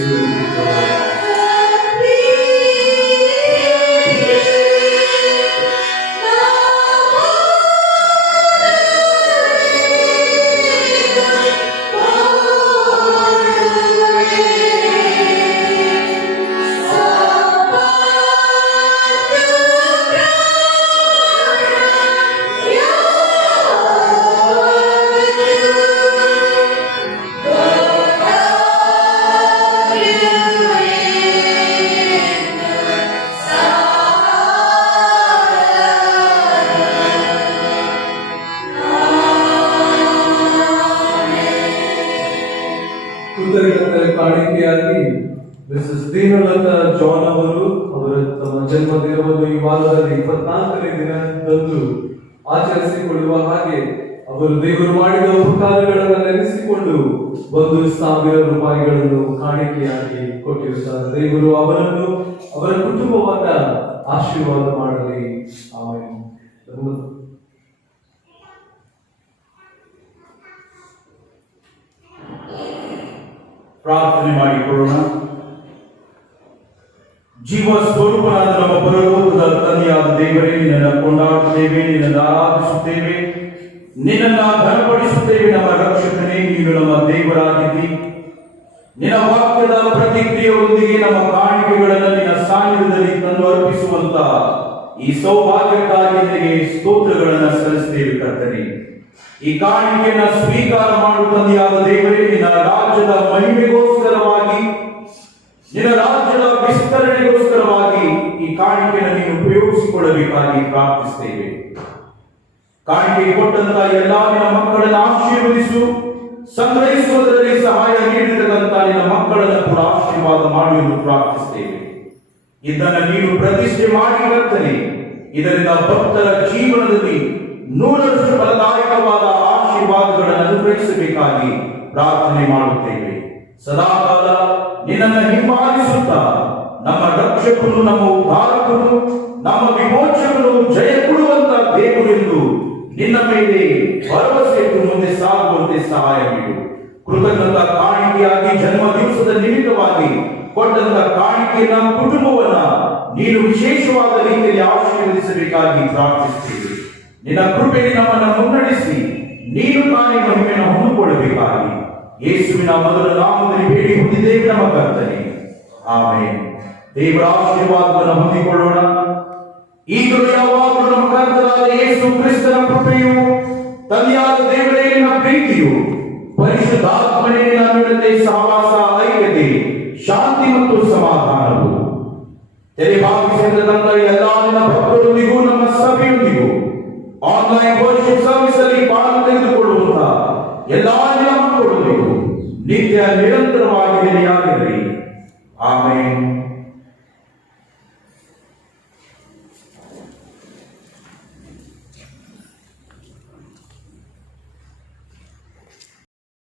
ಕಾಣಿಕೆಯಾಗಿ ಮಿಸಸ್ ದೀನಲತಾ ಜಾನ್ ಅವರು ಅವರ ತಮ್ಮ ಜನ್ಮದಿನವನ್ನು ಈ ವಾರದಲ್ಲಿ 24ನೇ ದಿನದಂದು ಆಚರಿಸಿಕೊಳ್ಳುವ ಹಾಗೆ ಅವರು ದೇವರು ಮಾಡಿದ ಉಪಕಾರಗಳನ್ನು ನೆನೆಸಿಕೊಂಡು 1,000 ರೂಪಾಯಿಗಳನ್ನು ಕಾಣಿಕೆಯಾಗಿ ಕೊಟ್ಟಿರುತ್ತಾರೆ. ದೇವರು ಅವರನ್ನು ಅವರ ಕುಟುಂಬವನ್ನ ಆಶೀರ್ವಾದ ಮಾಡಲಿ. ಆಮೆನ್. ಪ್ರಾರ್ಥನೆ ಮಾಡಿಕೊಳ್ಳೋಣ. ಜೀವ ಸ್ವರೂಪನಾದ ನಮ್ಮ ಪರಲೋಕದ ತಂದೆಯಾದ ದೇವರೇ, ನಿನ್ನನ್ನು ಕೊಂಡಾಡುತ್ತೇವೆ, ನಿನ್ನನ್ನು ಆರಾಧಿಸುತ್ತೇವೆ, ನಿನ್ನನ್ನು ಘನಪಡಿಸುತ್ತೇವೆ. ನಮ್ಮ ರಕ್ಷಕನೇ, ನೀನು ನಮ್ಮ ದೇವರಾಗಿದ್ದಿ. ನಿನ್ನ ವಾಕ್ಯದ ಪ್ರತಿಕ್ರಿಯೆಯೊಂದಿಗೆ ನಮ್ಮ ಕಾಣಿಕೆಗಳನ್ನು ನಿನ್ನ ಸಾನ್ನಿಧ್ಯದಲ್ಲಿ ತಂದು ಅರ್ಪಿಸುವಂತ ಈ ಸೌಭಾಗ್ಯಕ್ಕಾಗಿ ನಿನಗೆ ಸ್ತೋತ್ರಗಳನ್ನು ಸಲ್ಲಿಸುತ್ತೇವೆ ಕರ್ತನೇ. ಈ ಕಾಣಿಕೆಯನ್ನು ಸ್ವೀಕಾರ ಮಾಡುವ ತಂದೆಯಾದ ದೇವರೇ, ನಿನ್ನ ರಾಜ್ಯದ ಮಹಿಮೆಗೋಸ್ಕರವಾಗಿ, ನಿನ್ನ ರಾಜ್ಯದ ವಿಸ್ತರಣೆಗೋಸ್ಕರವಾಗಿ ಈ ಕಾಣಿಕೆಯನ್ನು ನೀನು ಉಪಯೋಗಿಸಿಕೊಳ್ಳಬೇಕಾಗಿ ಪ್ರಾರ್ಥಿಸುತ್ತೇವೆ. ಕಾಣಿಕೆ ಕೊಟ್ಟಂತ ಎಲ್ಲಾ ನಿನ್ನ ಮಕ್ಕಳನ್ನು ಆಶೀರ್ವದಿಸು. ಸಂಗ್ರಹಿಸುವುದರಲ್ಲಿ ಸಹಾಯ ನೀಡಿದಂತ ನಿನ್ನ ಮಕ್ಕಳನ್ನು ಕೂಡ ಆಶೀರ್ವಾದ ಮಾಡಿ ಎಂದು ಪ್ರಾರ್ಥಿಸುತ್ತೇವೆ. ಇದನ್ನು ನೀನು ಪ್ರತಿಷ್ಠೆ ಮಾಡಿ ಕರ್ತನೆ, ಇದರಿಂದ ಭಕ್ತರ ಜೀವನದಲ್ಲಿ 100ರಷ್ಟು ಫಲದಾಯಕವಾದ ಆಶೀರ್ವಾದಗಳನ್ನು ಅನುಗ್ರಹಿಸಬೇಕಾಗಿ ಪ್ರಾರ್ಥನೆ ಮಾಡುತ್ತೇವೆ. ಸದಾಕಾಲ ನಿನ್ನನ್ನು ಹಿಂಬಾಲಿಸುತ್ತಾ ನಮ್ಮ ರಕ್ಷಕನು, ನಮ್ಮ ಉದ್ಧಾರಕನು, ನಮ್ಮ ವಿಮೋಚಕನು, ಜಯ ಕೊಡುವಂತ ದೇವರು ಎಂದು ನಿನ್ನ ಮೇಲೆ ಭರವಸೆ ಇಟ್ಟು ಮುಂದೆ ಸಾಗುವಂತೆ ಸಹಾಯ ನೀಡು. ಕೃತಜ್ಞತಾ ಕಾಣಿಕೆಯಾಗಿ ಜನ್ಮ ದಿವಸದ ನಿಮಿತ್ತವಾಗಿ ಕೊಟ್ಟಂತ ಕಾಣಿಕೆಯನ್ನ, ಕುಟುಂಬವನ್ನ ನೀನು ವಿಶೇಷವಾದ ರೀತಿಯಲ್ಲಿ ಆಶೀರ್ವದಿಸಬೇಕಾಗಿ ಪ್ರಾರ್ಥಿಸುತ್ತೇವೆ. ನಿನ್ನ ಕೃಪೆಗೆ ನಮ್ಮನ್ನು ಮುನ್ನಡೆಸಿ ನೀನು ತಾನೇ ಮಹಿಮೆಯನ್ನು ಹೊಂದಿಕೊಳ್ಳಬೇಕಾಗಿ ಯೇಸುವಿನ ಮೊದಲ ನಾಮದಲ್ಲಿ ಬೇಡಿ ಹೊಂದಿದ್ದೇವೆ ನಮ್ಮ ಕರ್ತನೆ. ಆಮೆನ್. ದೇವರ ಆಶೀರ್ವಾದವನ್ನು ಹೊಂದಿಕೊಳ್ಳೋಣ. ಈಗಲೂ ಯಾವಾಗಲೂ ನಮ್ಮ ಕರ್ತನಾದ ಯೇಸು ಕ್ರಿಸ್ತನ ಕೃಪೆಯು, ತಂದೆಯಾದ ದೇವರೇ ನಿನ್ನ ಪ್ರೀತಿಯು, ಪರಿಶುದ್ಧಾತ್ಮನೇ ನಿನ್ನ ನಡುವೆ ಸಹವಾಸ, ಐಕ್ಯತೆ, ಶಾಂತಿ ಮತ್ತು ಸಮಾಧಾನವು ತೆರೆಬಾಗಿಸಿದಂತ ಎಲ್ಲಾ ನಿನ್ನ ಭಕ್ತರೊಂದಿಗೂ ನಮ್ಮ ಸಭೆಯೊಂದಿಗೂ ಆನ್ಲೈನ್ ವರ್ಷಿಪ್ ಸರ್ವಿಸ್ ಅಲ್ಲಿ ಪಾಲು ತೆಗೆದುಕೊಳ್ಳುವಂತ ಎಲ್ಲಾ ನಿನ್ನ ಮಕ್ಕಳೊಂದಿಗೂ ನಿತ್ಯ ನಿರಂತರವಾಗಿ ನೆಲೆಯಾಗಿರಲಿ. ಆಮೆನ್.